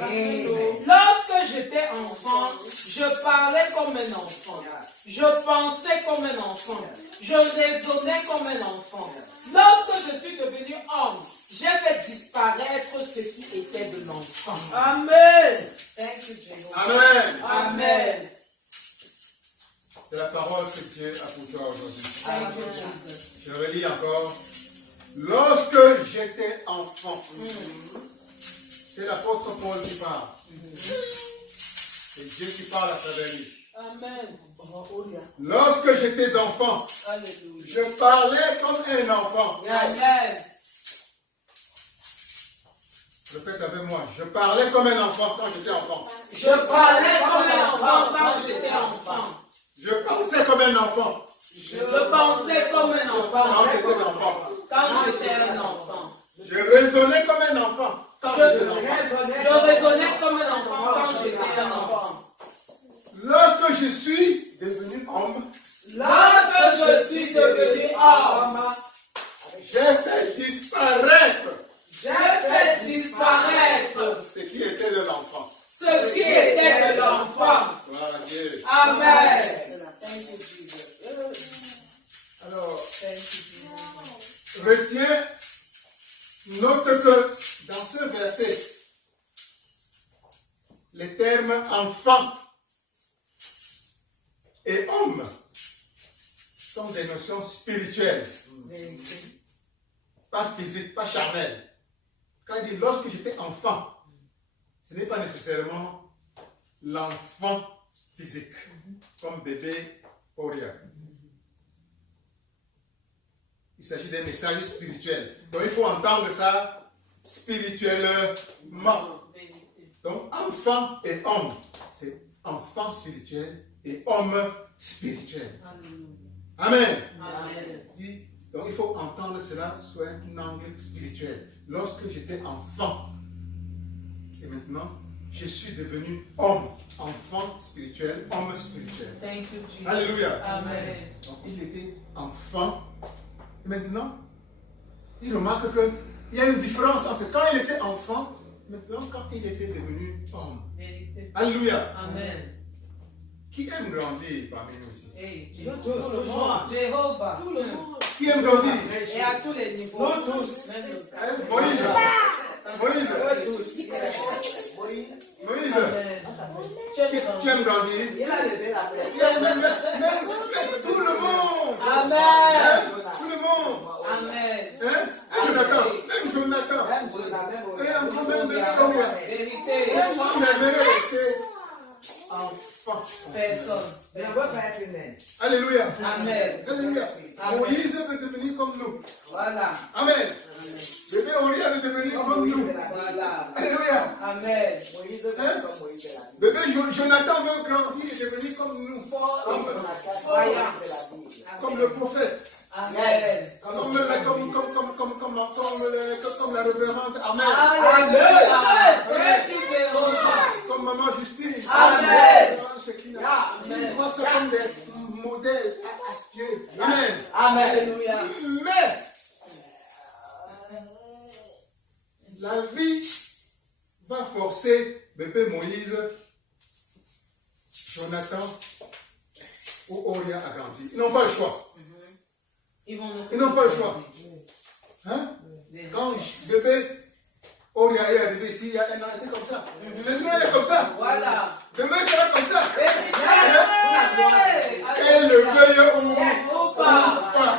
Lorsque j'étais enfant, je parlais comme un enfant. Je pensais comme un enfant. Je raisonnais comme un enfant. Lorsque je suis devenu homme, j'ai fait disparaître ce qui était de l'enfant. Amen. Amen. Amen. C'est la parole que Dieu a pour toi aujourd'hui. Amen. Je relis encore. Lorsque j'étais enfant, c'est l'apôtre Paul qui parle. C'est Dieu qui parle à travers lui. Amen. Lorsque j'étais enfant, je parlais comme un enfant. Amen. Répète avec moi. Je parlais comme un enfant quand j'étais enfant. Je parlais comme un enfant quand j'étais enfant. Je pensais comme un enfant Je pensais comme un enfant quand j'étais enfant. quand j'étais un enfant. Je raisonnais comme un enfant quand j'étais enfant. Je raisonnais comme un enfant quand j'étais un enfant. Lorsque je suis devenu homme, Lorsque je suis devenu homme, j'ai fait disparaître j'ai fait disparaître ce qui était de l'enfant. ce qui était de l'enfant. Gloire à Dieu. Amen. Alors, retiens, note que dans ce verset, les termes enfant et homme sont des notions spirituelles, pas physiques, pas charnelles. Quand il dit lorsque j'étais enfant, ce n'est pas nécessairement l'enfant physique, comme bébé ou rien. Il s'agit d'un message spirituel. Donc il faut entendre ça spirituellement. Donc enfant et homme, c'est enfant spirituel et homme spirituel. Amen. Amen. Donc il faut entendre cela sous un angle spirituel. Lorsque j'étais enfant, et maintenant je suis devenu homme, enfant spirituel, homme spirituel. Thank you, Jesus. Alléluia. Amen. Donc il était enfant. Et maintenant, il remarque qu'il y a une différence entre quand il était enfant, maintenant quand il était devenu homme. Vérité. Alléluia. Amen. Qui aime grandir parmi nous ici? Tout le monde. Jéhovah. Tout le monde. Qui aime grandir? Et à tous les niveaux. Nous tous. Hein? Moïse. Moïse. Moïse. Qui aime grandir? Il a levé la main. Même tout le monde. Amen. Hein? Tout le monde. Amen. Hein? Jonathan. Même Jonathan. Même Dieu n'a même Et encore même de Vérité. Personne n'aimerait rester enfant. Personne. Mais on ne veut pas être humain. Alléluia. Amen. Alléluia. Amen. Moïse veut devenir comme nous. Voilà. Amen. Bébé Oria veut devenir comme nous. Voilà. Alléluia. Amen. Moïse veut Hein? comme Moïse de la Bible. Bébé Jonathan veut grandir et devenir comme nous. Comme Jonathan, Moïse de la Bible. Comme le prophète. Amen. Comme la révérence. Amen. Alléluia. Thank you, Jéhovah. Comme maman Justine. Amen. Maman Shekina. Amen. Il voit ça comme des modèles à aspirer. Amen. Amen. Alléluia. Mais la vie va forcer bébé Moïse, Jonathan ou Oria à grandir. Ils n'ont pas le choix. Ils n'ont pas le choix. Hein? Quand bébé Oria est arrivé ici, il y a un an, il était comme ça. Maintenant, il est comme ça. Voilà. Demain, il sera comme ça. Amen. Elle le veuille Ou ou pas. pas.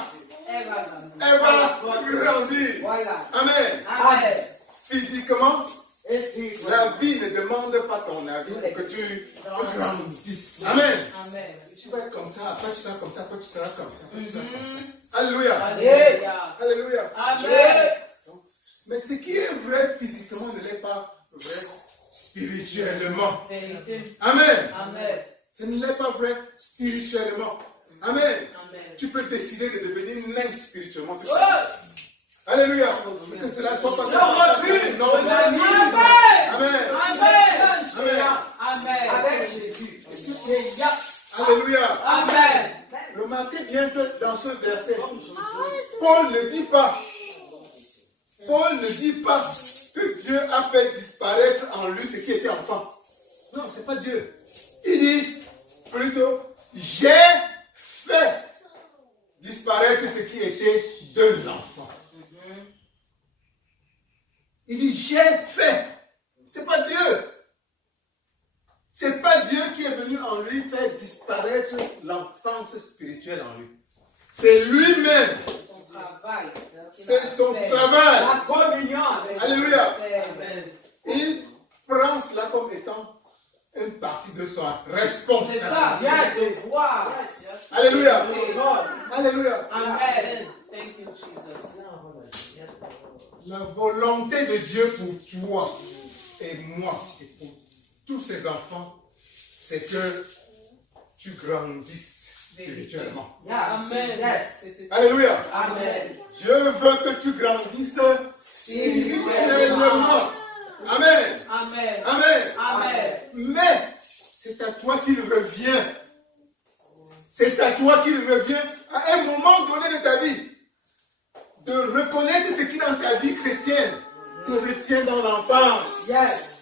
Elle va grandir. Voilà. Amen. Amen. Physiquement, Et si la vie ne demande pas ton avis pour que tu grandisses. Amen. Amen. Tu vas être comme ça, après tu seras comme ça, après tu seras comme ça, après tu seras comme ça. Alléluia. Alléluia. Alléluia. Amen. Mais ce qui est vrai physiquement ne l'est pas vrai spirituellement. Vérité. Amen. Amen. Ce ne l'est pas vrai spirituellement. Amen. Amen. Tu peux décider de devenir nain spirituellement. Alléluia. Que cela soit pas non. Amen. Amen. Amen. Amen. avec Jésus, c'est ya. Alléluia. Amen. Remarquez bien que dans ce verset, Paul ne dit pas, que Dieu a fait disparaître en lui ce qui était enfant. Non, c'est pas Dieu. Il dit plutôt, j'ai fait disparaître ce qui était de l'enfant. Il dit, j'ai fait. C'est pas Dieu. C'est pas Dieu qui est venu en lui faire disparaître l'enfance spirituelle en lui. C'est lui-même. Son travail. C'est son travail. La communion avec Alléluia. Amen. Il prend cela comme étant une partie de sa C'est ça. responsabilité. Yes. Devoir. Alléluia. Yes. Alléluia. Amen. Thank you, Jesus. La volonté de Dieu pour toi et moi et pour tous ses enfants, c'est que tu grandisses spirituellement. Amen. Yes. Alléluia. Amen. Dieu veut que tu grandisses spirituellement. Amen. Amen. Amen. Amen. Mais c'est à toi qu'il revient. C'est à toi qu'il revient à un moment donné de ta vie de reconnaître ce qui dans ta vie chrétienne te retient dans l'enfance. Yes.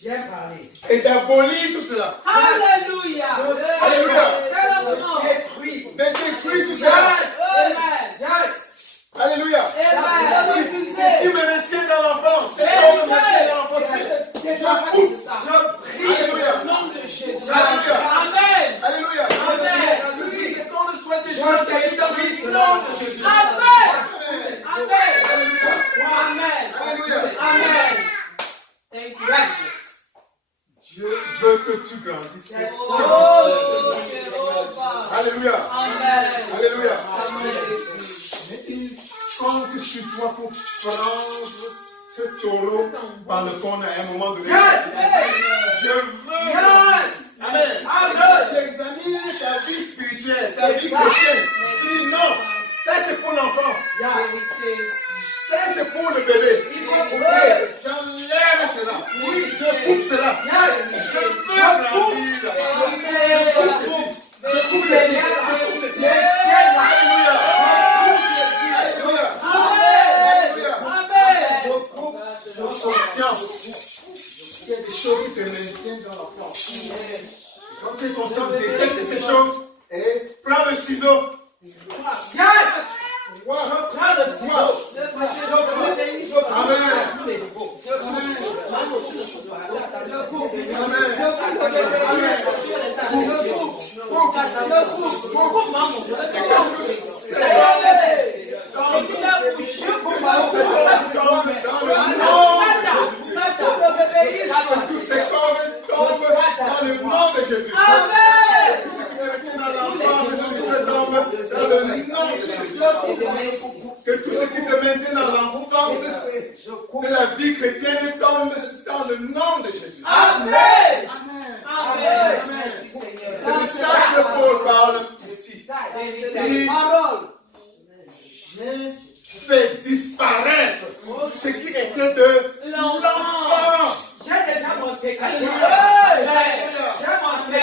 J'ai parlé. Et d'abolir tout cela. Alléluia. Alléluia. Let us know. Détruit. De détruire tout cela. Amen. Yes. Alléluia. Amen. Ce qui me retient dans l'enfance. C'est ce qui me retient dans l'enfance. Je coupe. Je prie Alléluia. Au nom de Jésus. Alléluia. Amen. Alléluia. Amen. C'est qu'on le souhaite déjà dans le nom de Jésus. Amen. Amen. Alléluia. Amen. Alléluia. Amen. Thank you. Yes. Dieu veut que tu grandisses. Oh, Jéhovah. Alléluia. Amen. Alléluia. Amen. Mais il compte sur toi pour prendre ce taureau par le corps à un moment donné. Je veux. Amen. Tu examines ta vie spirituelle, ta vie chrétienne. Tu dis non, ça c'est pour l'enfant. Ça c'est pour le bébé. J'enlève cela. Oui, je coupe cela. Je veux grandir. Je coupe ceci. Je coupe ceci. Alléluia. Alléluia. Amen. Je suis conscient qu'il y a des choses qui te maintiennent dans l'enfance. Quand tu es conscient des choses et prends le ciseau. Yes! Wow. Je prends le ciseau. Amen. Toutes ces cordes tombent dans le nom de Jésus. Tout ce qui te retient dans l'enfance, ce qui te tombe dans le nom de Jésus. Que tout ce qui te maintient dans l'enfance de la vie chrétienne tombe dans le nom de Jésus. Amen. Amen. Amen. C'est de ça que Paul parle ici. Il j'ai fait disparaître ce qui était de l'enfant. J'ai déjà mon secret. J'ai mon secret.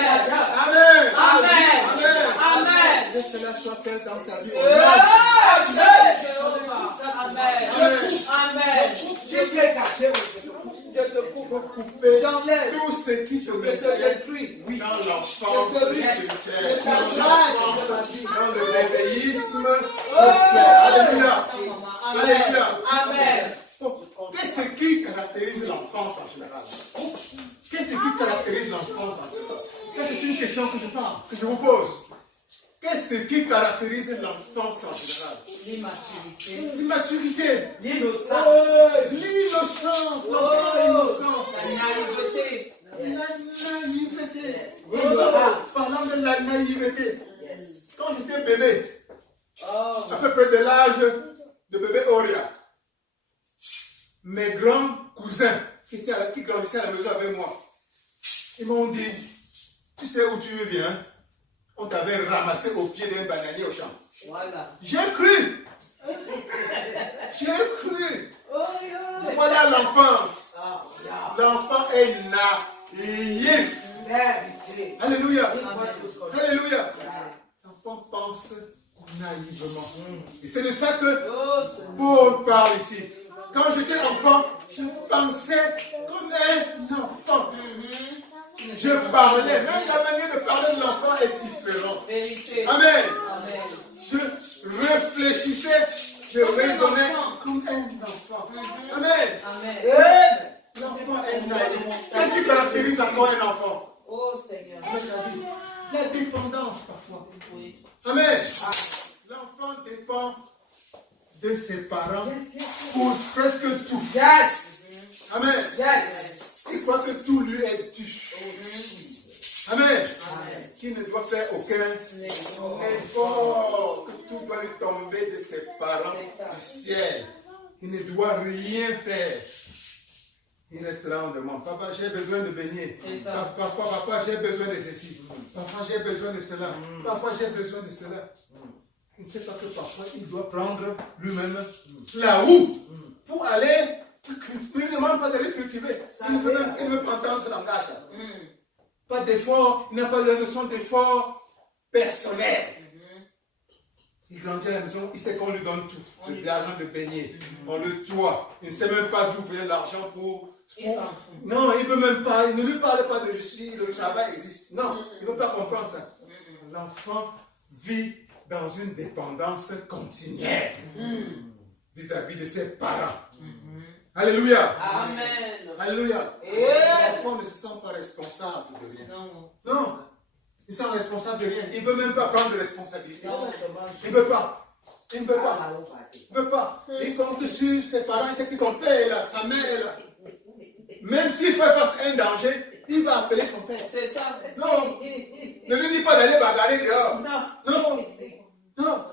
Amen. Amen. Amen. Amen. Que cela soit fait dans ta vie. Amen. Amen. Je te coupe. Couper tout ce qui te maintient dans l'enfance spirituelle, dans le bébéisme. Alléluia. Alléluia. Amen. Qu'est-ce qui caractérise l'enfance en général? Qu'est-ce qui caractérise l'enfance en général? Ça, c'est une question que je vous pose. Qu'est-ce qui caractérise l'enfance en général? L'immaturité. L'innocence. L'innocence. L'enfant est innocent. La naïveté. La naïveté. Parlant de la naïveté. Quand j'étais bébé, à peu près de l'âge de bébé Oria, mes grands cousins qui grandissaient à la maison avec moi, ils m'ont dit, tu sais où tu viens? On t'avait ramassé au pied d'un bananier au champ. Voilà. J'ai cru. J'ai cru. Voilà l'enfance. L'enfant est naïf. Alléluia. Alléluia. L'enfant pense naïvement. Et c'est de ça que Paul parle ici. Quand j'étais enfant, je pensais comme un enfant. Je parlais, même la manière de parler de l'enfant est différente. Amen. Je réfléchissais, je raisonnais comme un enfant. Amen. L'enfant est naïf. Qu'est-ce qui caractérise encore un enfant? Oh Seigneur. La dépendance parfois. Amen. L'enfant dépend de ses parents pour presque tout. Amen. Il croit que tout lui est dû. Amen. Qui ne doit faire aucun effort. Que tout doit lui tomber de ses parents du ciel. Il ne doit rien faire. Il restera en demande. Papa, j'ai besoin de baigner. Papa, j'ai besoin de ceci. Papa, j'ai besoin de cela. Papa, j'ai besoin de cela. Il ne sait pas que parfois il doit prendre lui-même la roue pour aller. Il ne lui demande pas d'aller cultiver. Il ne peut pas entendre ce langage. Pas d'effort. Il n'a pas la notion d'effort personnel. Il grandit à la maison, il sait qu'on lui donne tout. L'argent de baigner, on le toit. Il ne sait même pas d'où vient l'argent pour... Non, il ne veut même pas. Il ne lui parle pas de le travail existe. Non, il ne veut pas comprendre ça. L'enfant vit dans une dépendance continuelle vis-à-vis de ses parents. Alléluia. Amen. Alléluia. L'enfant ne se sent pas responsable de rien. Non. Il ne se sent responsable de rien. Il ne veut même pas prendre de responsabilité. Il ne veut pas. Il ne veut pas. Il ne veut pas. Il compte sur ses parents. Il sait que son père est là, sa mère est là. Même s'il fait face à un danger, il va appeler son père. C'est ça. Non. Ne lui dis pas d'aller bagarrer dehors. Non.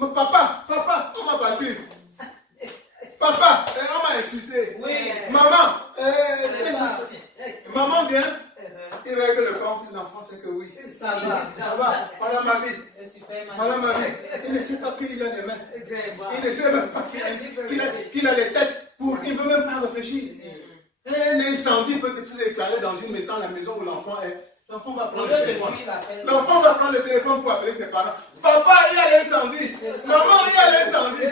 Mais papa, on m'a battu. Papa, on m'a insulté. Oui. Maman vient. Il règle le compte. L'enfant sait que oui. Ça va. Voilà ma vie. Voilà ma vie. Il ne sait pas qu'il a des mains. Il ne sait même pas qu'il a les têtes. Il ne veut même pas réfléchir. Un incendie peut être éclairé dans une maison, la maison où l'enfant est. L'enfant va prendre le téléphone. L'enfant va prendre le téléphone pour appeler ses parents. Papa, il y a l'incendie. Maman, il y a l'incendie.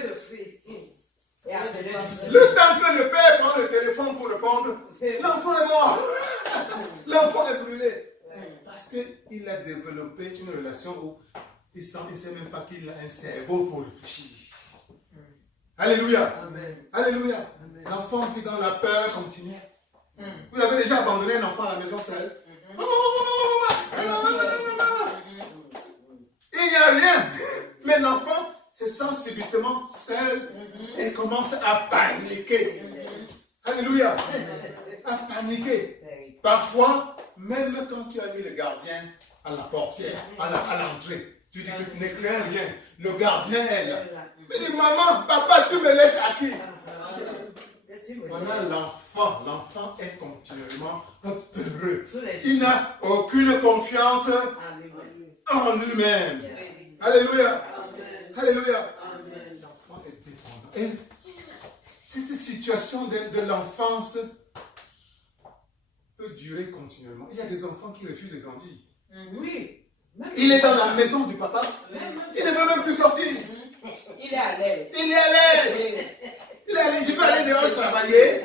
Le temps que le père prend le téléphone pour répondre, l'enfant est mort. L'enfant est brûlé. Parce qu'il a développé une relation où il ne sait même pas qu'il a un cerveau pour réfléchir. Alléluia. Amen. Alléluia. L'enfant vit dans la peur continuelle. Vous avez déjà abandonné un enfant à la maison seul? Il n'y a rien. Mais l'enfant se sent subitement seul et commence à paniquer. Alléluia. À paniquer. Parfois, même quand tu as mis le gardien à la portière, à l'entrée, tu dis que tu ne crains rien. Le gardien est là. Mais dis, maman, papa, tu me laisses à qui? Voilà l'enfant. L'enfant est continuellement heureux. Il n'a aucune confiance en lui-même. Alléluia. Alléluia. L'enfant est dépendant. Et cette situation de l'enfance peut durer continuellement. Il y a des enfants qui refusent de grandir. Oui. Il est dans la maison du papa. Il ne veut même plus sortir. Il est à l'aise. Il est à l'aise. Il est à l'aise. Je peux aller dehors travailler.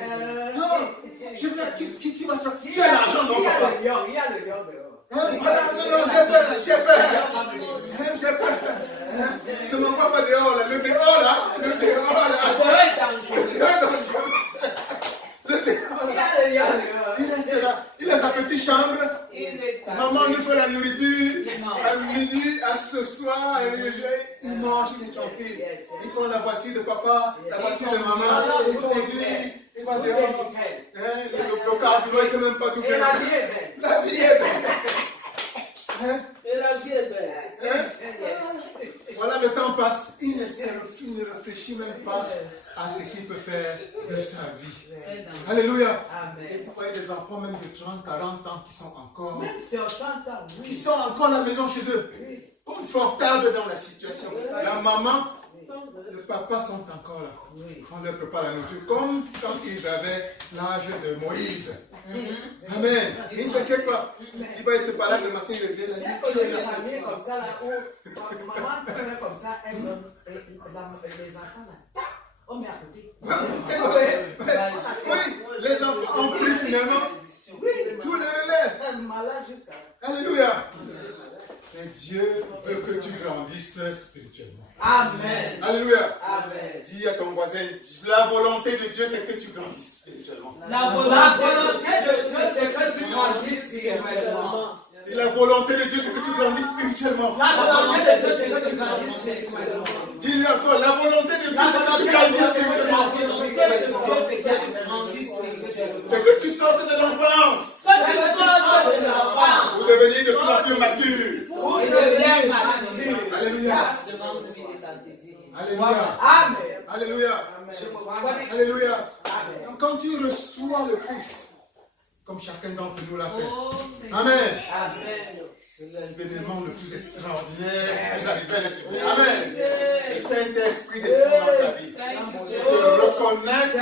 Non. Je veux, qui va travailler? Tu as l'argent, non, papa? Il y a le lion dehors. Voilà, non, j'ai peur. J'ai peur. Ne m'envoie pas dehors, là. Le dehors, là. Le dehors, là. Le dehors est dangereux. Le dehors, là. Il reste là. Il a sa petite chambre. Maman lui fait la nourriture. À midi, à ce soir, il mange, il est tranquille. Il prend la voiture de papa, la voiture de maman, il conduit, il va dehors. Le carburant, il ne sait même pas d'où Et la vie est belle. La vie est belle. Et la vie est belle. Voilà, le temps passe. Il ne réfléchit même pas à ce qu'il peut faire de sa vie. Alléluia. Et vous voyez des enfants même de 30, 40 ans qui sont encore, qui sont encore à la maison chez eux, confortables dans la situation. La maman, le papa sont encore là. On leur prépare la nourriture comme quand ils avaient l'âge de Moïse. Amen. Il ne s'inquiète pas. Il va se balader le matin, il revient la nuit. Il y a des familles comme ça, là, où maman fait comme ça, elle donne les enfants là. On met à côté. Oui, les enfants ont pris finalement tous les relais. Malade jusqu'à. Alléluia. Et Dieu veut que tu grandisses spirituellement. Amen. Alléluia. Amen. Dis à ton voisin, la volonté de Dieu, c'est que tu grandisses spirituellement. La volonté de Dieu, c'est que tu grandisses spirituellement. Et la volonté de Dieu, c'est que tu grandisses spirituellement. La volonté de Dieu, c'est que tu grandisses spirituellement. Dis-lui encore, la volonté de Dieu, c'est que tu grandisses spirituellement. C'est que tu sortes de l'enfance. Vous devenez de plus en plus mature. Vous devenez mature. Alléluia. Alléluia. Amen. Alléluia. Alléluia. Donc, quand tu reçois le Christ, comme chacun d'entre nous l'a fait. Amen. C'est l'événement le plus extraordinaire que vous arrivez à l'être. Amen. Le Saint-Esprit descend dans ta vie. De reconnaître à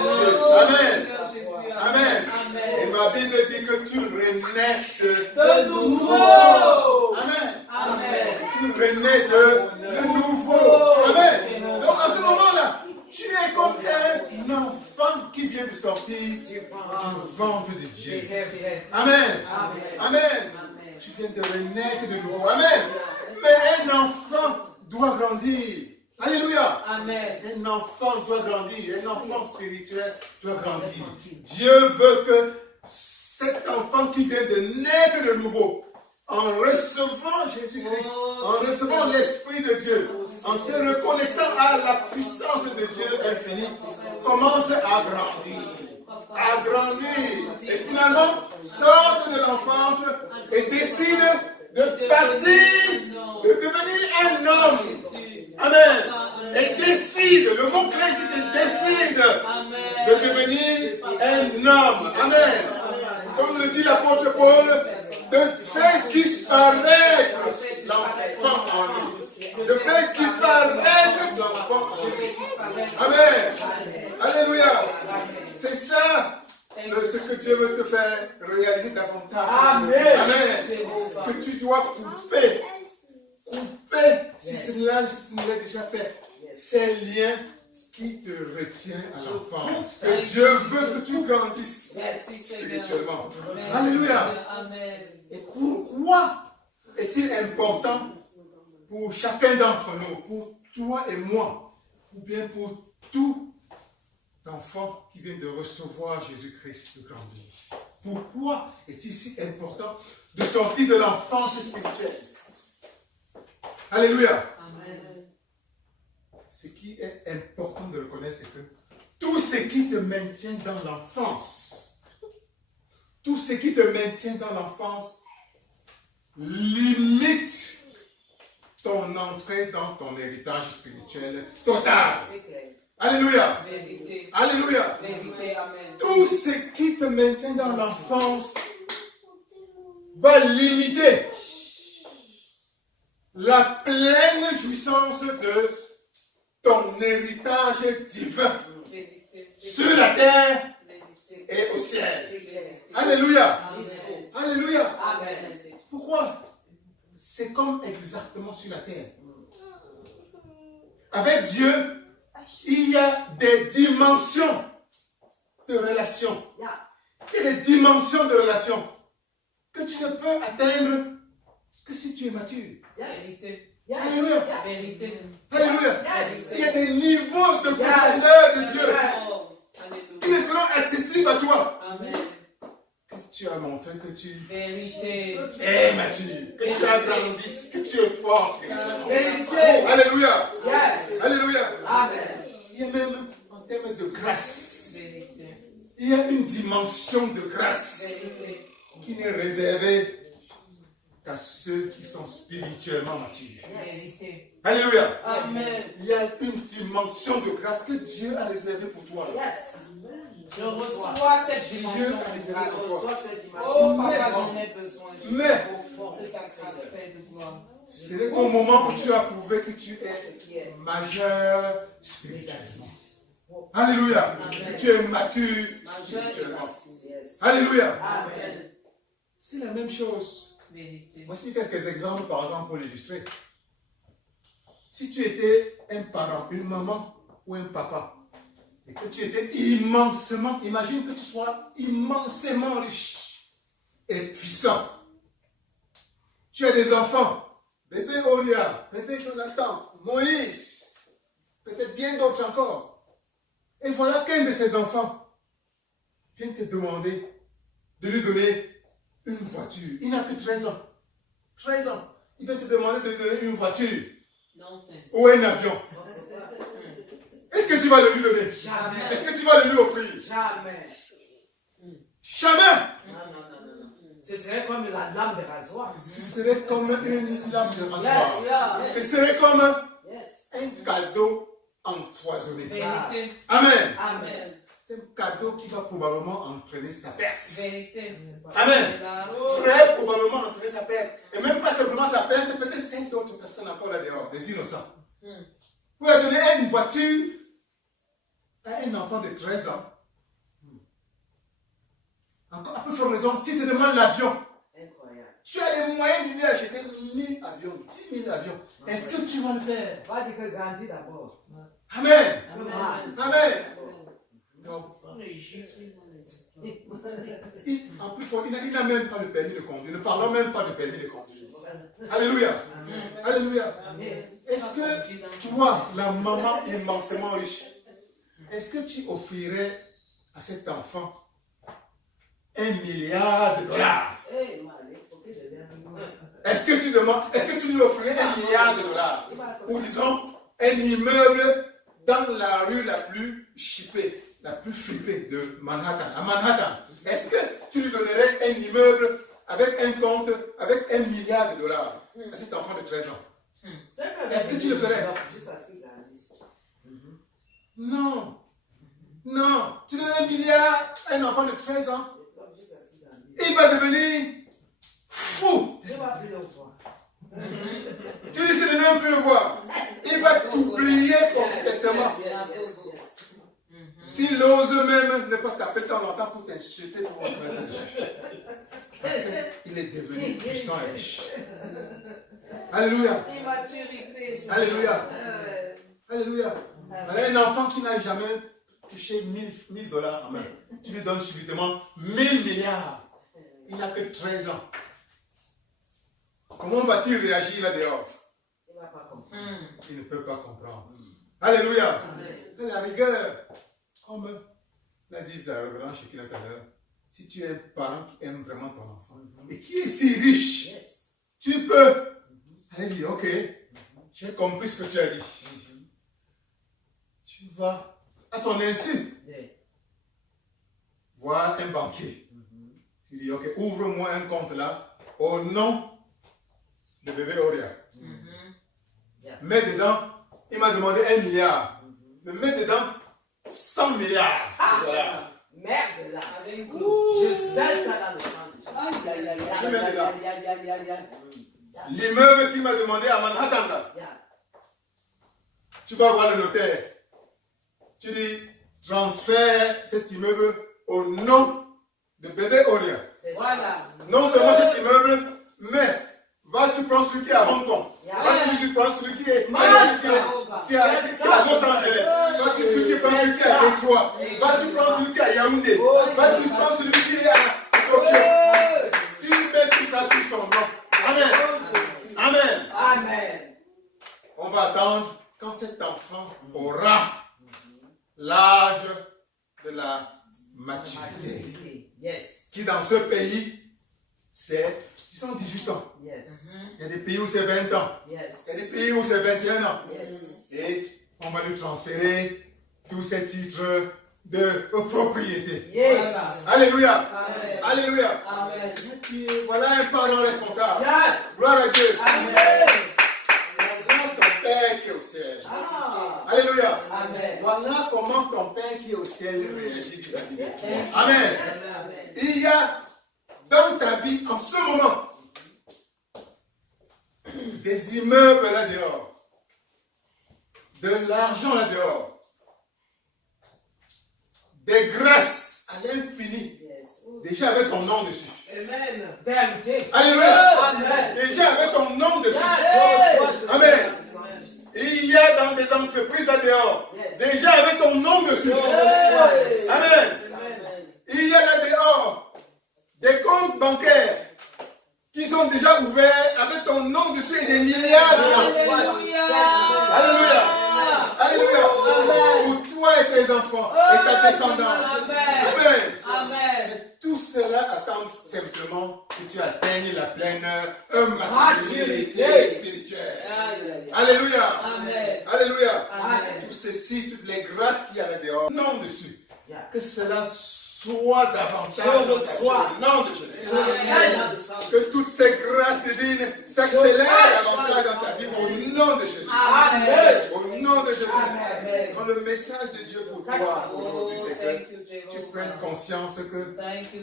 Dieu. Amen. Amen. Et ma Bible dit que tu renais de nouveau. Amen. Amen. Tu renais de nouveau. Amen. Donc à ce moment-là, tu es comme un enfant qui vient de sortir du ventre de Dieu. Amen. Amen. Tu viens de renaître de nouveau. Amen. Mais un enfant doit grandir. Alléluia. Amen. Un enfant doit grandir. Un enfant spirituel doit grandir. Dieu veut que cet enfant qui vient de naître de nouveau, en recevant Jésus-Christ, en recevant l'Esprit de Dieu, en se reconnectant à la puissance de Dieu infini, commence à grandir. À grandir. Et finalement, sorte de l'enfance et décide de partir, de devenir un homme. Amen. Et décide, le mot clé c'est décide de devenir un homme. Amen. Comme le dit l'apôtre Paul, de faire disparaître l'enfant en nous. De faire disparaître l'enfant en nous. Amen. Alléluia. C'est ça ce que Dieu veut te faire réaliser davantage. Amen. Amen. Que tu dois couper, si cela n'est déjà fait, ces liens qui te retient à l'enfance. Et Dieu veut que tu grandisses spirituellement. Alléluia. Et pourquoi est-il important pour chacun d'entre nous, pour toi et moi, ou bien pour tout enfant qui vient de recevoir Jésus-Christ de grandir? Pourquoi est-il si important de sortir de l'enfance spirituelle? Alléluia. Amen. Ce qui est important de reconnaître, c'est que tout ce qui te maintient dans l'enfance, tout ce qui te maintient dans l'enfance limite ton entrée dans ton héritage spirituel total. Alléluia. Vérité. Alléluia. Vérité. Amen. Tout ce qui te maintient dans l'enfance va limiter la pleine jouissance de ton héritage divin Vérité. sur la terre Vérité. et au ciel. C'est clair. Alléluia. Amen. Alléluia. Amen. Pourquoi? C'est comme exactement sur la terre. Avec Dieu, il y a des dimensions de relation. Il y a des dimensions de relation que tu ne peux atteindre que si tu es mature. Vérité. Alléluia. Vérité. Alléluia. Il y a des niveaux de profondeur de Dieu Oh, alléluia. qui ne seront accessibles à toi Amen. que tu as montré que tu Vérité. es mature, que tu as grandi, que tu es fort spirituellement. Vérité. Alléluia. Yes. Alléluia. Amen. Il y a même en termes de grâce, Vérité. il y a une dimension de grâce Vérité. qui n'est réservée qu'à ceux qui sont spirituellement matures. Vérité. Alléluia. Amen. Il y a une dimension de grâce que Dieu a réservée pour toi. Je reçois cette Dieu dimension a de réservé grâce. pour toi. Oh, papa, j'en ai besoin. Je Mais- suis trop fort de ta grâce, Père de gloire. Ce n'est qu'au moment où tu as prouvé que tu es majeur spirituellement. Alléluia. Que tu es mature spirituellement. Alléluia. Amen. C'est la même chose. Vérité. Voici quelques exemples, par exemple, pour l'illustrer. Si tu étais un parent, une maman ou un papa, et que tu étais immensément, imagine que tu sois immensément riche et puissant. Tu as des enfants, bébé Olia, bébé Jonathan, Moïse, peut-être bien d'autres encore. Et voilà qu'un de ces enfants vient te demander de lui donner une voiture. Il n'a que 13 ans. 13 ans. Il va te demander de lui donner une voiture Non, c'est. ou un avion. Est-ce que tu vas le lui donner? Jamais. Est-ce que tu vas le lui offrir? Jamais. Jamais. Non. Ce serait comme la lame de rasoir. Ce serait comme une lame de rasoir. Yes. Ce serait comme un cadeau empoisonné. Vérité. Amen. Amen. C'est un cadeau qui va probablement entraîner sa perte. Vérité. Amen. Très probablement entraîner sa perte. Et même pas simplement sa perte, peut-être 5 autres personnes encore là dehors, des innocents. Vous pouvez donner une voiture à un enfant de 13 ans. Encore à peu forte raison, si tu demandes l'avion, tu as les moyens de lui acheter 1000 avions, 10 000 avions. Est-ce que tu vas le faire? Va dire que grandis d'abord. Amen. Amen. Amen. Donc, Amen. en plus, il n'a même pas le permis de conduire. Ne parlons même pas de permis de conduire. Alléluia. Alléluia. Est-ce que toi, la maman immensément riche, est-ce que tu offrirais à cet enfant 1 milliard de dollars? Est-ce que tu lui offrirais 1 milliard de dollars? Ou disons, un immeuble dans la rue la plus chippée, la plus flippée de Manhattan, à Manhattan. Est-ce que tu lui donnerais un immeuble avec un compte, avec 1 milliard de dollars à cet enfant de 13 ans? Est-ce que tu le ferais? Non. Non. Tu donnes 1 milliard à un enfant de 13 ans, il va devenir fou. Je ne vais plus le voir. Tu dis que tu ne veux plus le voir. Il va t'oublier complètement. S'il ose même ne pas t'appeler de temps en temps pour t'insulter pour parce qu'il est devenu puissant et riche. Alléluia. Immaturité. Alléluia. Alléluia. Un enfant qui n'a jamais touché 1000 dollars en main, tu lui donnes subitement 1000 milliards. Il n'a que 13 ans. Comment va-t-il réagir là dehors? Il ne va pas comprendre. Il ne peut pas comprendre. Alléluia. De la rigueur, comme l'a dit Zara chez qui tout à l'heure, si tu es un parent qui aime vraiment ton enfant et qui est si riche, tu peux aller dire, ok, j'ai compris ce que tu as dit. Tu vas à son insu voir un banquier. Tu dis, ok, ouvre-moi un compte là au nom de bébé Oria. Mets dedans, il m'a demandé 1 milliard. Mais mets dedans 100 milliards. Merde là. Je sais ça dans le sang. L'immeuble qu'il m'a demandé à Manhattan là. Tu vas voir le notaire. Tu dis, transfère cet immeuble au nom de bébé Oria. Voilà. Non seulement cet immeuble, mais vas-tu prendre celui qui est à Hong Kong? Vas-tu prendre celui qui est à Los Angeles? Vas-tu celui qui prend celui qui est à Détroit? Vas-tu prendre celui qui est à Yaoundé? Vas-tu prendre celui qui est à Tokyo? Tu mets tout ça sur son nom. Amen. Amen. Amen. On va attendre quand cet enfant aura l'âge de la maturité. Yes. Qui dans ce pays, c'est, disons, 18 ans. Yes. Il y a des pays où c'est 20 ans. Yes. Il y a des pays où c'est 21 ans. Yes. Et on va lui transférer tous ces titres de propriété. Yes. Alléluia. Amen. Alléluia. Amen. Voilà un parent responsable. Yes. Gloire à Dieu. Amen. Voilà ton Père qui est au ciel. Ah. Alléluia. Amen. Voilà comment ton Père qui est au ciel réagit vis-à-vis de toi. Yes. Amen. Amen. Il y a dans ta vie en ce moment des immeubles là dehors, de l'argent là dehors, des grâces à l'infini, Yes. déjà avec ton nom dessus. Amen. Vérité. Alléluia. Amen. Déjà avec ton nom dessus. Yes. Amen. Il y a dans des entreprises là dehors, Yes. déjà avec ton nom dessus. Yes. Amen. Amen. Il y a là dehors des comptes bancaires qui sont déjà ouverts avec ton nom dessus et des milliards dedans. Alléluia. Alléluia. Pour toi et tes enfants et ta descendance. Amen. Amen. Tout cela attend simplement que tu atteignes la pleine maturité spirituelle. Alléluia. Amen. Alléluia. Amen. Tout ceci, toutes les grâces qu'il y a là dehors, non dessus. Que cela soit davantage dans ta vie, au nom de Jésus. Que toutes ces grâces divines s'accélèrent davantage dans ta vie au nom de Jésus. Amen. Au nom de Jésus. Amen. Donc, le message de Dieu pour toi aujourd'hui, c'est que tu prennes conscience que